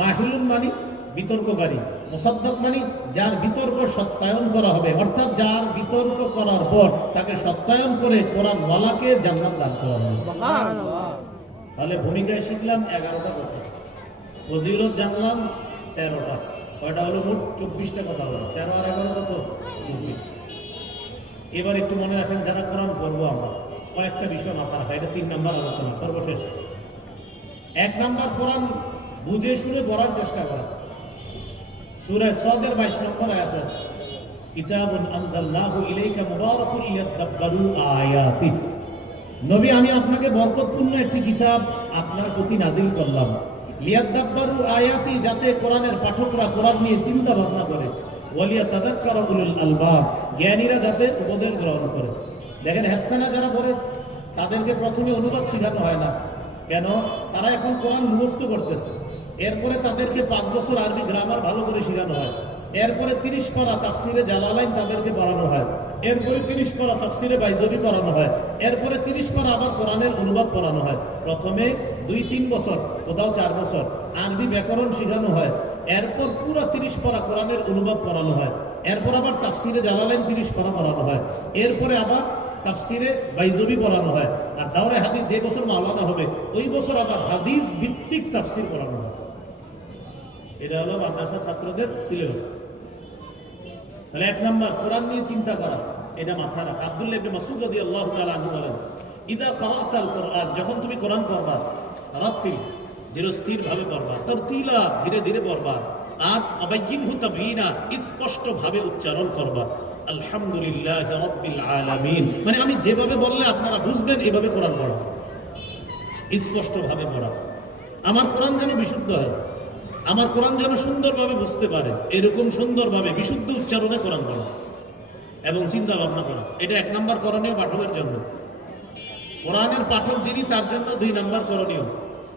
মাহিলুন মানে বিতর্ককারী, মুসাদ্দাক মানে যার বিতর্ক সত্যায়ন করা হবে, অর্থাৎ যার বিতর্ক করার পর তাকে সত্যায়ন করে কোরআন ওয়ালাকে জান্নাত দান করা হবে। তাহলে ভূমিকায় শিখলাম 11টা কথা, ফজিলত জানলাম 13টা, কয়টা হলো? মোট 24টা কথা হলো। 13 আর 11 কত? 24। এবার একটু মনে রাখেন, যারা কোরআন পড়বো আমরা, কয়েকটা বিষয় মাথা রাখা, এটা 3 নাম্বার আলোচনা, সর্বশেষ। 1 নাম্বার, কোরআন বুঝে শুনে পড়ার চেষ্টা করা। সূরা সাদের 22 নম্বর আয়াত আছে, কিতাবুন আনজালনাহু ইলাইকা মুবারাকুন লিয়াদাব্বারু আয়াতিহি, নবী আমি আপনাকে বরকতপূর্ণ একটি কিতাব আপনার প্রতি নাজিল করলাম, লিয়াদাব্বারু আয়াতি, যাতে কোরআনের পাঠকরা কোরআন নিয়ে চিন্তা ভাবনা করে, ওয়ালিয়াতাযাক্কারা উলুল আলবাব, জ্ঞানীরা যাতে উপদেশ গ্রহণ করে। দেখেন, হেস্তানা যারা পড়ে তাদেরকে প্রথমে অনুবাদ শেখানো হয় না। কেন? তারা এখন কোরআন মুখস্থ করতেছে, এরপরে তাদেরকে 5 বছর আরবি গ্রামার ভালো করে শেখানো হয়, এরপরে 30 পারা তাফসিরে জালালাইন তাদেরকে পড়ানো হয়, এরপরে 30 পারা তাফসিরে বাইজবি পড়ানো হয়, এরপরে 30 পারা আবার কোরআনের অনুবাদ পড়ানো হয়। প্রথমে 2-3 বছর, কোথাও 4 বছর আরবি ব্যাকরণ শেখানো হয়, এরপর পুরো 30 পারা কোরআনের অনুবাদ পড়ানো হয়, এরপর আবার তাফসিরে জালালাইন 30 পারা পড়ানো হয়, এরপরে আবার তাফসিরে বাইজবি পড়ানো হয়, আর দাওরায়ে হাদিস যে বছর মাওলানা হবে ওই বছর আবার হাদিস ভিত্তিক তাফসির পড়ানো হয়। এটা হলো মাদ্রাসা ছাত্রদের সিলেবাস। তাহলে 1 নাম্বার কোরআন নিয়ে চিন্তা করা, এটা মাথায় রাখা। আব্দুল্লাহ ইবনে মাসউদ রাদিয়াল্লাহু তাআলা আনহু বলেন, ইদা ক্রাআতাল কোরআন, যখন তুমি কোরআন পড়বা, রাত্তিল, ধীরস্থির ভাবে পড়বা, তারতিলা, ধীরে ধীরে পড়বা, আর আবাইয়িনহু তাবয়িনা, স্পষ্ট ভাবে উচ্চারণ করবা। আলহামদুলিল্লাহি রাব্বিল আলামিন, মানে আমি যেভাবে বললে আপনারা বুঝবেন এইভাবে কোরআন পড়া, স্পষ্ট ভাবে পড়া। আমার কোরআন যেন বিশুদ্ধ হয়, আমার কোরআন যেন সুন্দরভাবে বুঝতে পারে, এরকম সুন্দরভাবে বিশুদ্ধ উচ্চারণে কোরআন পড়া এবং চিন্তা ভাবনা করা। এটা 1 নাম্বার করণীয় পাঠকের জন্য। কোরআনের পাঠক যিনি তার জন্য 2 নাম্বার করণীয়,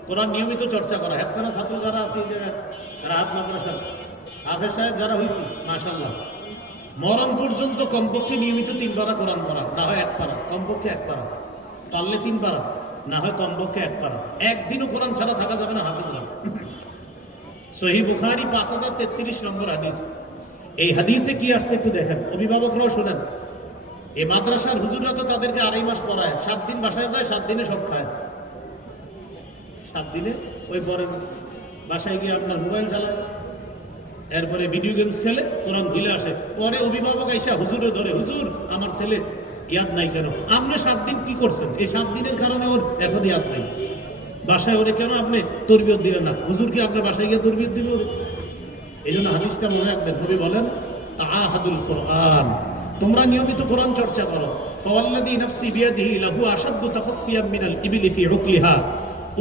কোরআন নিয়মিত চর্চা করা। হেফখানা ছাত্র যারা আছে এই জায়গায়, রাহাত মাদ্রাসা হাফেজ সাহেব যারা হয়েছি, মাশাআল্লাহ, মরণ পর্যন্ত কমপক্ষে নিয়মিত 3 পারা কোরআন পড়া, না হয় 1 পারা, কমপক্ষে 1 পারা, পারলে 3 পারা, না হয় কমপক্ষে 1 পারা। একদিনও কোরআন ছাড়া থাকা যাবে না হাফেজ লাগবে। সহিহ বুখারী 5033 নম্বর হাদিস। এই হাদিসে কি আসছে একটু দেখেন, অভিভাবকরাও শোনেন। এই মাদ্রাসার হুজুররা তো তাদেরকে 2.5 মাস পড়ায়, 7 দিন বাসায় যায়, 7 দিনে সব খায়। 7 দিনে ওই পরে বাসায় গিয়ে আপনার মোবাইল চালায়, এরপরে ভিডিও গেমস খেলে, কোরআন ভুলে আসে। পরে অভিভাবক এসে হুজুরে ধরে, হুজুর আমার ছেলে ইয়াদ নাই কেন? আপনি 7 দিন কি করছেন? এই 7 দিনের কারণে ওর এখন ইয়াদ নাই। বাসায় ওরে কেন আপনি তরবিয়ত দিলেন না? হুজুর কি আপনার বাসায় গিয়ে তরবিয়ত দিল? এই জন্য হাদিসটা মনে রাখবেন। নবী বলেন, তাআহাদুল কোরআন, তোমরা নিয়মিত কোরআন চর্চা করো। ফাওয়াল্লাযী নাফসি বিয়াদিহি লাহু আশাদ্দু তাফাসসিয়াম মিনাল ইবলি ফি উকলিহা,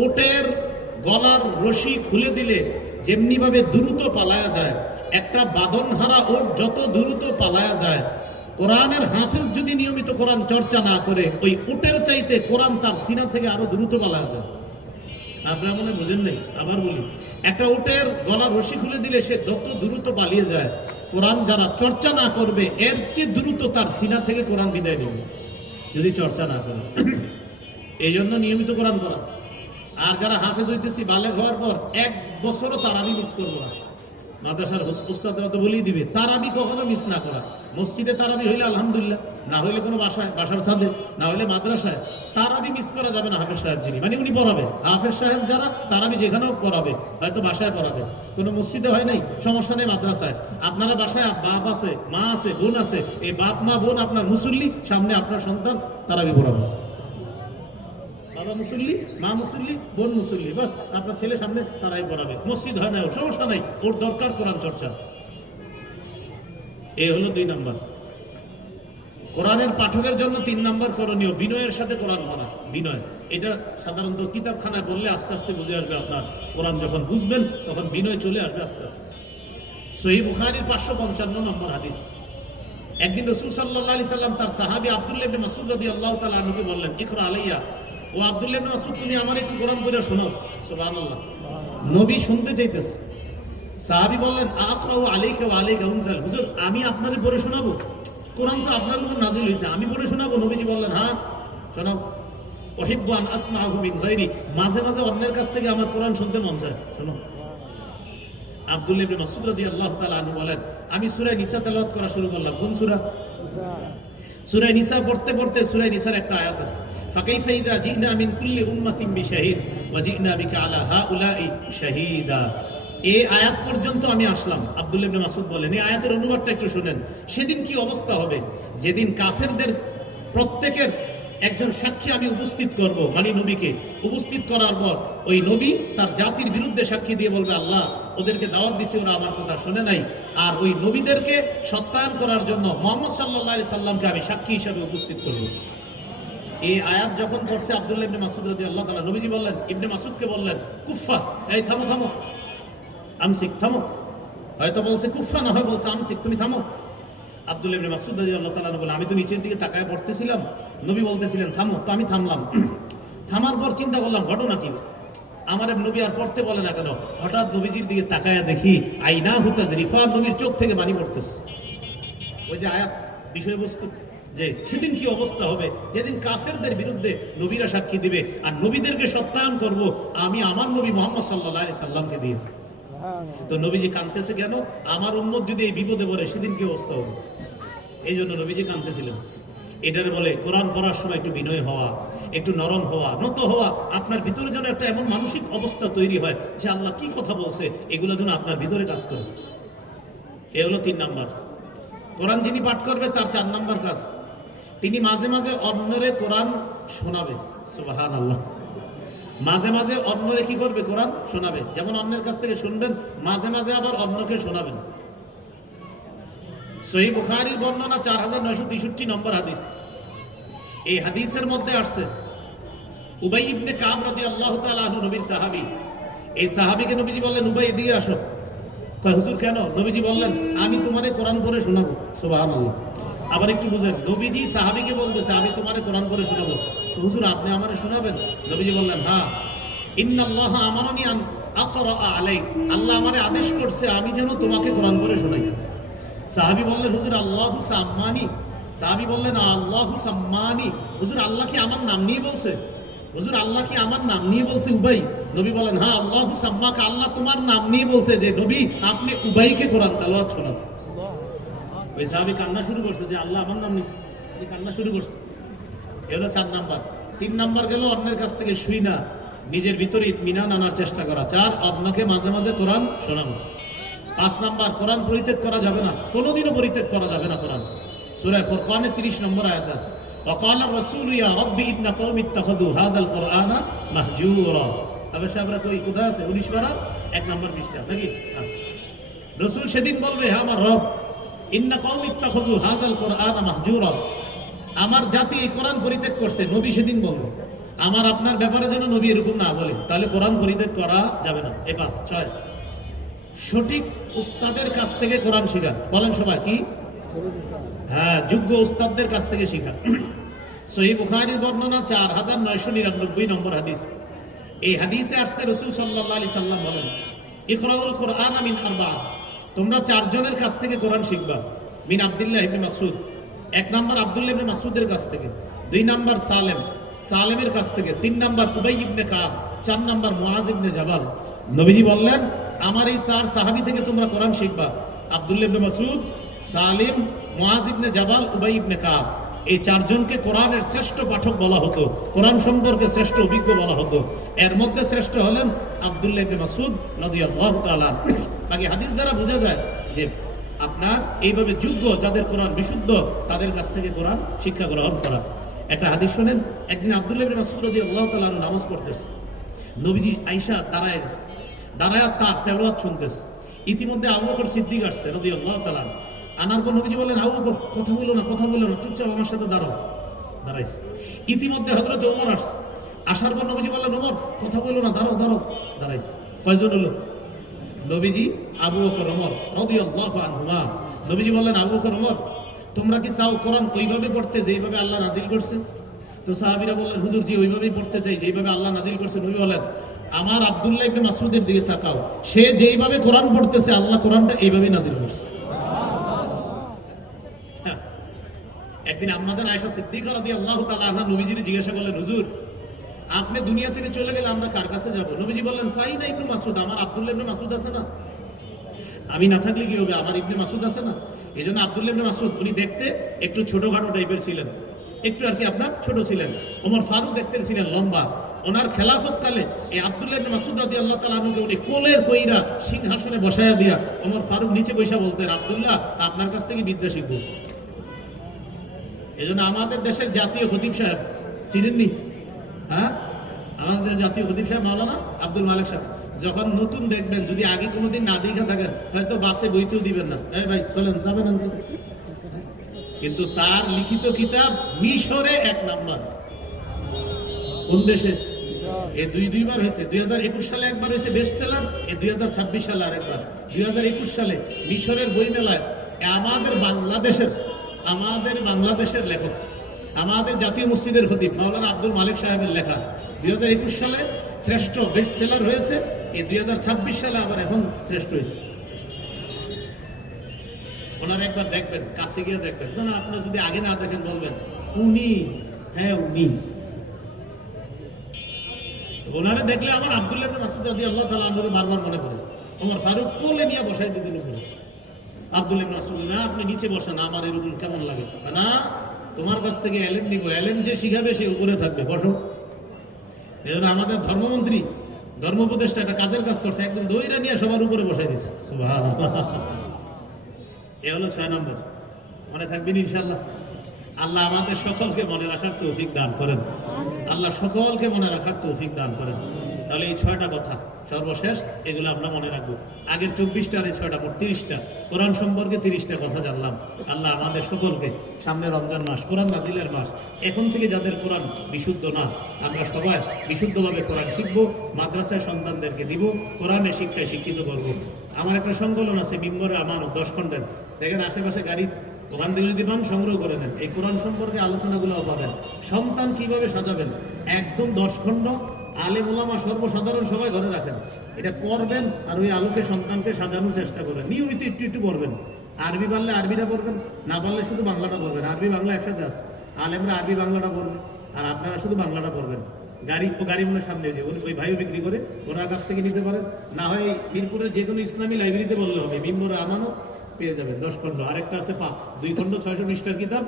ওটের গলার রশি খুলে দিলে যেমনি ভাবে দ্রুত পালায়া যায়, একটা বাঁধনহারা ওট যত দ্রুত পালায়া যায়, কোরআনের হাফেজ যদি নিয়মিত কোরআন চর্চা না করে, ওই উটের চাইতে কোরআন তার সিনা থেকে আরো দ্রুত পালায়া যায়। আপনারা মনে বুঝেন নাই, আবার বলি, একটা উটের গলার রশি খুলে দিলে সে যত দ্রুত পালিয়ে যায়, কোরআন যারা চর্চা না করবে এর চেয়ে দ্রুত তার সিনা থেকে কোরআন বিদায় নেবে যদি চর্চা না করে। এই জন্য নিয়মিত কোরআন পড়া। আর যারা হাফেজ হইতেছি, বালেগ হওয়ার পর 1 বছরও তারাবি মিস করবো না। মাদ্রাসার উস্তাদরা তো বলেই দিবে, তারাবি কখনো মিস না করা। মসজিদে তারাবি হইলে আলহামদুলিল্লাহ, না হইলে কোনো বাসায়, বাসার ছাদে, না হইলে মাদ্রাসায় তারাবি মিস করা যাবে না। হাফেজ সাহেব যিনি, মানে উনি পড়াবে, হাফেজ সাহেব যারা তারাবি যেখানেও পড়াবে, হয়তো বাসায় পড়াবে, কোনো মসজিদে হয় নাই, সমস্যা নেই, মাদ্রাসায়। আপনারা বাসায় বাপ আছে, মা আছে, বোন আছে, এই বাপ মা বোন আপনার মুসল্লি, সামনে আপনার সন্তান তারাবি পড়াবে। বাবা মুসল্লি, মা মুসল্লি, বোন মুসল্লি, বাস আপনার ছেলে সামনে তারাই পড়াবে। মসজিদ হয় না, ওর সমস্যা নাই, ওর দরকার কোরআন চর্চা। এ হলো 2 নাম্বার। কোরআনের পাঠকের জন্য 3 নাম্বার করণীয়, বিনয়ের সাথে কোরআন পড়া। বিনয়, এটা সাধারণত কিতাবখানায় বললে আস্তে আস্তে বুঝে আসবে আপনার। কোরআন যখন বুঝবেন তখন বিনয় চলে আসবে আস্তে আস্তে। সহিহ বুখারীর 555 নম্বর হাদিস। একদিন রাসূল সাল্লাল্লাহু আলাইহি সাল্লাম তার সাহাবী আব্দুল্লাহ ইবনে মাসউদ রাদিয়াল্লাহু তাআলা আনহুকে বললেন, ইকরা আলাইয়া, ও আব্দুল্লাহ ইবনে মাসউদ তুমি আমার একটু কোরআন পড়ে শোনাও। সুবহানাল্লাহ, নবী শুনতে চাইতেছে। সাহাবী বললেন, আকরাউ আলাইকা ওয়া আলাইকা উনজাল, হুজুর আমি আপনারে পড়ে শোনাবো? কোরআন তো আপনার উপর নাযিল হয়েছে, আমি পড়ে শোনাবো? নবীজি বললেন, হ্যাঁ শোনাও। উহিব্বু আন আসমাহু মিন গায়রি, মাঝে মাঝে অন্যের কাছ থেকে আমার কোরআন শুনতে মন চায়, শোনো। আব্দুল্লাহ ইবনে মাসউদ রাদিয়াল্লাহু তাআলা আনহু বলেন, আমি সূরা নিসা তেলাওয়াত করা শুরু করলাম। কোন সূরা? সূরা নিসা। পড়তে পড়তে সূরা নিসার একটা আয়াত আছে, ফাকাইফা ইযা জিনা মিন কুল্লি উম্মাতিন বিশাহিদ ওয়া জিনা বিকা আলা হাউলাই শাহীদা। এই আয়াত পর্যন্ত আমি আসলাম। আব্দুল্লাহ ইবনে মাসউদ বলেন, এই আয়াতের অনুবাদটা একটু শুনেন। সেদিন কি অবস্থা হবে, যেদিন কাফেরদের প্রত্যেকের একজন সাক্ষী আমি উপস্থিত করব, মানে নবীকে উপস্থিত করার পর ওই নবী তার জাতির বিরুদ্ধে সাক্ষী দিয়ে বলবে, আল্লাহ ওদেরকে দাওয়াত দিছে, ওরা আমার কথা শুনে নাই। আর ওই নবীদেরকে সত্যায়ন করার জন্য মুহাম্মদ সাল্লাল্লাহু আলাইহি সাল্লামকে আমি সাক্ষী হিসেবে উপস্থিত করব। এই আয়াত যখন পড়ছে আব্দুল্লাহ ইবনে মাসউদ রাদিয়াল্লাহু তাআলা, নবীজি বললেন, ইবনে মাসউদকে বললেন, কুফা, এই থামো থামো, আমসিক, থামো। হয়তো বলছে কুফা, না হয় বলছে আমসিক, তুমি থামো। আব্দুল্লাহ ইবনে মাসউদ রাদিয়াল্লাহু তাআলা বলেন, আমি তো নিচের দিকে তাকায় পড়তেছিলাম, নবী বলতেছিলেন থামো, তো আমি থামলাম। থামার পর চিন্তা করলাম ঘটনা কি, আমার নবী আর পড়তে বলে না কেন? হঠাৎ নবীজির দিকে তাকায়া দেখি আইনা হুতাদরিফা, নবীর চোখ থেকে পানি পড়তেছে। ওই যে আয়াত বিষয়বস্তু, যে সেদিন কি অবস্থা হবে, যেদিন কাফেরদের বিরুদ্ধে নবীরা সাক্ষী দিবে, আর নবীদেরকে সত্যায়ন করব আমি আমার নবী মুহাম্মদ সাল্লাল্লাহু আলাইহি সাল্লামকে দিয়ে। তো নবীজি কাঁদতেছে কেন? আমার উম্মত যদি এই বিপদে পড়ে সেদিন কি অবস্থা হবে, এই জন্য নবীজি কাঁদতেছিলেন। এটার বলে কোরআন পড়ার সময় একটু বিনয় হওয়া, একটু নরম হওয়া, নত হওয়া। আপনার ভিতরে যেন একটা এমন মানসিক অবস্থা তৈরি হয় যে আল্লাহ কি কথা বলছে, এগুলো যেন আপনার ভিতরে কাজ করে। এ হলো 3 নাম্বার। কোরআন যিনি পাঠ করবে তার 4 নাম্বার কাজ, তিনি মাঝে মাঝে অন্যরে কোরআন শোনাবে। সুবহানাল্লাহ। মাঝে মাঝে অন্যরে কি করবে? কোরআন শোনাবে। যেমন অন্যের কাছ থেকে শুনবেন, মাঝে মাঝে আবার অন্যকে শোনাবেন। সহিহ বুখারীর বর্ণনা 4963 নম্বর হাদিস। এই হাদিসের মধ্যে আসছে উবাই ইবনে কাব রাদিয়াল্লাহু তাআলা আনহু, নবীর সাহাবী। এই সাহাবীকে নবীজি বললেন, উবাই এদিকে আসো। কয় হুজুর কেন? নবীজি বললেন, আমি তোমারে কোরআন পড়ে শোনাবো। সুবহানাল্লাহ। আবার একটু বুঝেন, নবীজি সাহাবীকে বলতেছে আমি তোমারে কোরআন পড়ে শোনাবো। হুজুর আপনি আমারে শোনাবেন? নবীজি বললেন, হ্যাঁ। ইন্নাল্লাহা আমারানি আন আকরা আলাইক, আল্লাহ আমারে আদেশ করছে আমি যেন তোমাকে কোরআন পড়ে শোনাই। সাহাবী বললেন, হুজুর আল্লাহু সাম্মানি। সাহাবী বললেন, আল্লাহু সাম্মানি, হুজুর আল্লাহ কি আমার নাম নিয়ে বলছে? হুজুর আল্লাহ কি আমার নাম নিয়ে বলছে উবাই? নবী বলেন, হ্যাঁ, আল্লাহু সাম্মাকা, আল্লাহ তোমার নাম নিয়ে বলছে যে নবী আপনি উবাইকে কোরআন তেলাওয়াত শোনাবেন। ওই সাহাবী কান্না শুরু করছে যে আল্লাহ আমার নাম নিয়েছে, কান্না শুরু করছে। এ হলো 4 নাম্বার। 3 নাম্বার গেল অন্যের কাছ থেকে শুই না, নিজের ভিতরে ইতমিনান আনার চেষ্টা করা। 4, অন্যকে মাঝে মাঝে কোরআন শোনানো। 5 নাম্বার, কোরআন পরিত্যাগ করা যাবে না, কোনোদিনও পরিত্যাগ করা যাবে না কোরআন। সূরা ফুরকানে 30 নম্বর আয়াত আছে, ওয়াকালা রাসূলু ইয়া রাব্বি ইন্না কওমি ইত্তাখাযু হাযাল কুরআনা মাহজুরা। অবশ্য আমরা কই কোথায় আছে? 19 পারা 1 নম্বর পৃষ্ঠা নাকি? রাসূল সেদিন বলবে, হ্যাঁ আমার রব, ইন্না কওমি ইত্তাখাযু হাযাল কুরআনা মাহজুরা, আমার জাতি এই কোরআন পরিত্যাগ করছে। নবী সেদিন বলবে, আমার আপনার ব্যাপারে যেন নবী এরকম না বলে, তাহলে কোরআন পরিত্যাগ করা যাবে না। এই 5, 6, সঠিক উস্তাদের কাছ থেকে কোরআন শিখা। বলেন সবাই কি? হ্যাঁ, যোগ্য উস্তাদদের কাছ থেকে শিখা। সহিহ বুখারীর বর্ণনা 4999 নম্বর হাদিস। এই হাদিসে আসছে রাসূল সাল্লাল্লাহু আলাইহি সাল্লাম বলেন, ইকরাউল কুরআন মিন 4, তোমরা 4 জনের কাছ থেকে কোরআন শিখবা। মিন আব্দুল্লাহ ইবনে মাসউদ, 1 নাম্বার আব্দুল্লাহ ইবনে মাসউদের কাছ থেকে, 2 নাম্বার সালেমের কাছ থেকে, 3 নাম্বার উবাই ইবনে কাব, 4 নাম্বার মুআজ ইবনে জাবাল। নবীজি বললেন, আমার এই 4 সাহাবী থেকে তোমরা কোরআন শিখবা। আব্দুল্লাহ ইবনে মাসউদ, সালিম, মুআজ ইবনে জাবাল, উবাই ইবনে কাব। এই 4 জনকে কোরআনের শ্রেষ্ঠ পাঠক বলা হতো, কোরআন সম্পর্কে শ্রেষ্ঠ অভিজ্ঞ বলা হতো। এর মধ্যে শ্রেষ্ঠ হলেন আব্দুল্লাহ ইবনে মাসউদ রাদিয়াল্লাহু তাআলা। বাকি হাদিস দ্বারা বোঝা যায় যে আপনার এইভাবে যোগ্য যাদের কোরআন বিশুদ্ধ তাদের কাছ থেকে কোরআন শিক্ষা গ্রহণ করা। একটা হাদিস শুনেন, একদিন আব্দুল্লাহ ইবনে মাসউদ রাদিয়াল্লাহু তাআলা নামাজ পড়তেছে। নবীজি আয়েশা দাঁড়ায় গেছে, দাঁড়ায় তার তেলাওয়াত শুনতেছে। ইতিমধ্যে আবু বকর সিদ্দিক আসছে রাদিয়াল্লাহু তাআলা। আনার পর নবীজি বললেন, আবু বকর কথা বলো না, কথা বলো না, চুপচাপ আমার সাথে দাঁড়াও। দাঁড়াইছে। ইতিমধ্যে হযরত ওমর আসছে। আসার পর নবীজি বললেন, ওমর কথা বলো না, দাঁড়াও দাঁড়াও। দাঁড়াইছে। কয়জন হলো? নবীজি, আবু বকর, ওমর রাদিয়াল্লাহু আনহুমা। নবীজি বললেন, আবু বকর, ওমর তোমরা কি চাও কোরআন ওইভাবে পড়তে যেইভাবে আল্লাহ নাজিল করছে? তো সাহাবীরা বললেন, হুজুর জি ওইভাবেই পড়তে চাই যেইভাবে আল্লাহ নাজিল করছে। নবী বলেন, আমার আব্দুল্লাহ ইবনে মাসউদের দিকে তাকাও, সে যেইভাবে কোরআন পড়তেছে আল্লাহ কোরআনটা এইভাবেই নাজিল করছে। একদিন আম্মাজান আয়েশা সিদ্দিকা রাদিয়াল্লাহু তাআলা আনহা নবীজিকে জিজ্ঞাসা করলেন, হুজুর আপনি দুনিয়া থেকে চলে গেলে আমরা কার কাছে যাব? নবীজি বললেন, ফাইনা ইবনে মাসউদ, আমার আব্দুল্লাহ ইবনে মাসউদ আছে না, আমি না থাকলে কি হবে, আমার ইবনে মাসউদ আছে না। এই জন্য আব্দুল্লাহ ইবনে মাসউদ উনি দেখতে একটু ছোটখাটো টাইপের ছিলেন, একটু আর কি আপনার ছোট ছিলেন। ওমর ফারুক দেখতে ছিলেন লম্বা। ওনার খেলাফতকালে এই আব্দুল্লাহ ইবনে মাসউদ রাদিয়াল্লাহু তাআলা আনহুকে উনি কোলের কইরা সিংহাসনে বসায়া দিয়া ওমর ফারুক নিচে বসা বলতেন, আব্দুল্লাহ আপনার কাছ থেকে বিদ্যা শিখবো। এই জন্য আমাদের দেশের জাতীয় খতিব সাহেব চিনেননি? হ্যাঁ, আমাদের জাতীয় খতিব সাহেব মাওলানা আব্দুল মালিক সাহেব, যখন নতুন দেখবেন, যদি আগে কোনোদিন না দেখা থাকেন হয়তো বাসে বইতেও দিবেন না, এই ভাই চলেন যাবেন। কিন্তু তার লিখিত কিতাব মিশরে 1 নাম্বার। কোন দেশে? এই দুইবার হয়েছে। 2021 সালে একবার হয়েছে বেস্ট সেলার, এই 2026 সালে আরেকবার। 2021 সালে মিশরের বই মেলায় আমাদের বাংলাদেশের লেখক, আমাদের জাতীয় মসজিদের খতিব মাওলানা আব্দুল মালিক সাহেবের লেখা 2021 সালে শ্রেষ্ঠ বেস্ট সেলার হয়েছে। এই 2026 সালে আবার এখন শ্রেষ্ঠ হয়েছে। ওনারা একবার দেখবেন, কাছে গিয়ে দেখবেন। না আপনারা যদি আগে না দেখেন বলবেন উনি, হ্যাঁ উনি। ওনারা দেখলে আমার আব্দুল্লাহ ইবনে মাসউদ রাদিয়াল্লাহু তাআলা আনহু বারবার মনে পড়ে। ওমর ফারুক কোলে নিয়ে বসাই দিতেন উপরে। আব্দুল্লাহ ইবনে মাসউদ, না আপনি নিচে বসেন, আমার এরকম কেমন লাগে না, তোমার কাছ থেকে এলেম নিব, এলেম যে শিখাবে সে উপরে থাকবে, বসো। এই জন্য আমাদের ধর্মমন্ত্রী, ধর্ম উপদেষ্টা একটা কাজের কাজ করছে, একদম দইরা নিয়ে সবার উপরে বসাই দিছে। সুবহানাল্লাহ। এ হলো 6 নম্বর। মনে থাকবেন ইনশাআল্লাহ। আল্লাহ আমাদের সকলকে মনে রাখার তৌফিক দান করেন। আল্লাহ সকলকে মনে রাখার তৌফিক দান করেন। তাহলে এই 6টা কথা সর্বশেষ, এগুলো আমরা মনে রাখবো। আগের 24টা আর এই 6টা মোট 30টা, কোরআন সম্পর্কে 30টা কথা জানলাম। আল্লাহ আমাদের সকলকে, সামনে রমজান মাস, কোরআন নাজিলের মাস, এখন থেকে যাদের কোরআন বিশুদ্ধ না, আমরা সবাই বিশুদ্ধভাবে কোরআন শিখবো, মাদ্রাসায় সন্তানদেরকে দিব, কোরআনের শিক্ষায় শিক্ষিত করব। আমার একটা সংকলন আছে মিম্বরে আমানত 10 খণ্ডের, দেখেন আশেপাশে গাড়ি, ওখান থেকে যদি পান সংগ্রহ করে নেন, এই কোরআন সম্পর্কে আলোচনাগুলো পাবেন। সন্তান কিভাবে সাজাবেন, একদম 10 খণ্ড, আলেম ওলামা সর্বসাধারণ সবাই ঘরে রাখেন, এটা পড়বেন আর ওই আলোকে সন্তানকে সাজানোর চেষ্টা করেন। নিয়মিত একটু একটু পড়বেন। আরবি পারলে আরবিটা পড়বেন, না পারলে শুধু বাংলাটা পড়বেন। আরবি বাংলা একসাথে আছে, আলেমরা আরবি বাংলাটা পড়বেন আর আপনারা শুধু বাংলাটা পড়বেন। গাড়ি মনে সামনে যে ওই ভাইও বিক্রি করে, ওনার কাছ থেকে নিতে পারেন, না হয় মিরপুরের যে কোনো ইসলামী লাইব্রেরিতে বললে হবে, মিম্বরে আমানো পেয়ে যাবেন 10 খণ্ড। আরেকটা আছে 2 খণ্ড 600 পৃষ্ঠার কিতাব,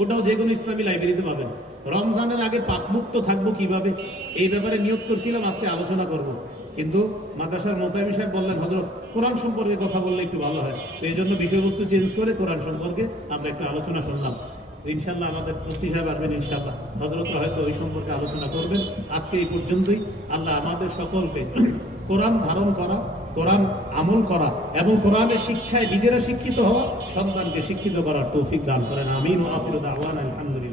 ওটাও যে কোনো ইসলামী লাইব্রেরিতে পাবেন। রমজানের আগে পাকমুক্ত থাকবো কিভাবে, এই ব্যাপারে নিয়োগ করছিলাম, আজকে আলোচনা করব। কিন্তু মাদ্রাসার মোতায়েম সাহেব বললেন, হযরত কোরআন সম্পর্কে কথা বললে একটু ভালো হয়, তো এই জন্য বিষয়বস্তু চেঞ্জ করে কোরআন সম্পর্কে আমরা একটা আলোচনা শুনলাম। ইনশাল্লাহ আমাদের মুফতি সাহেব আসবেন, ইনশাল্লাহ হযরতরা হয়তো ওই সম্পর্কে আলোচনা করবেন। আজকে এই পর্যন্তই। আল্লাহ আমাদের সকলকে কোরআন ধারণ করা, কোরআন আমল করা এবং কোরআনের শিক্ষায় নিজেরা শিক্ষিত হওয়া, সন্তানকে শিক্ষিত করার তৌফিক দান করেন। আমিন। ওয়া আখিরু দাওয়ানা আলহামদুলিল্লাহ।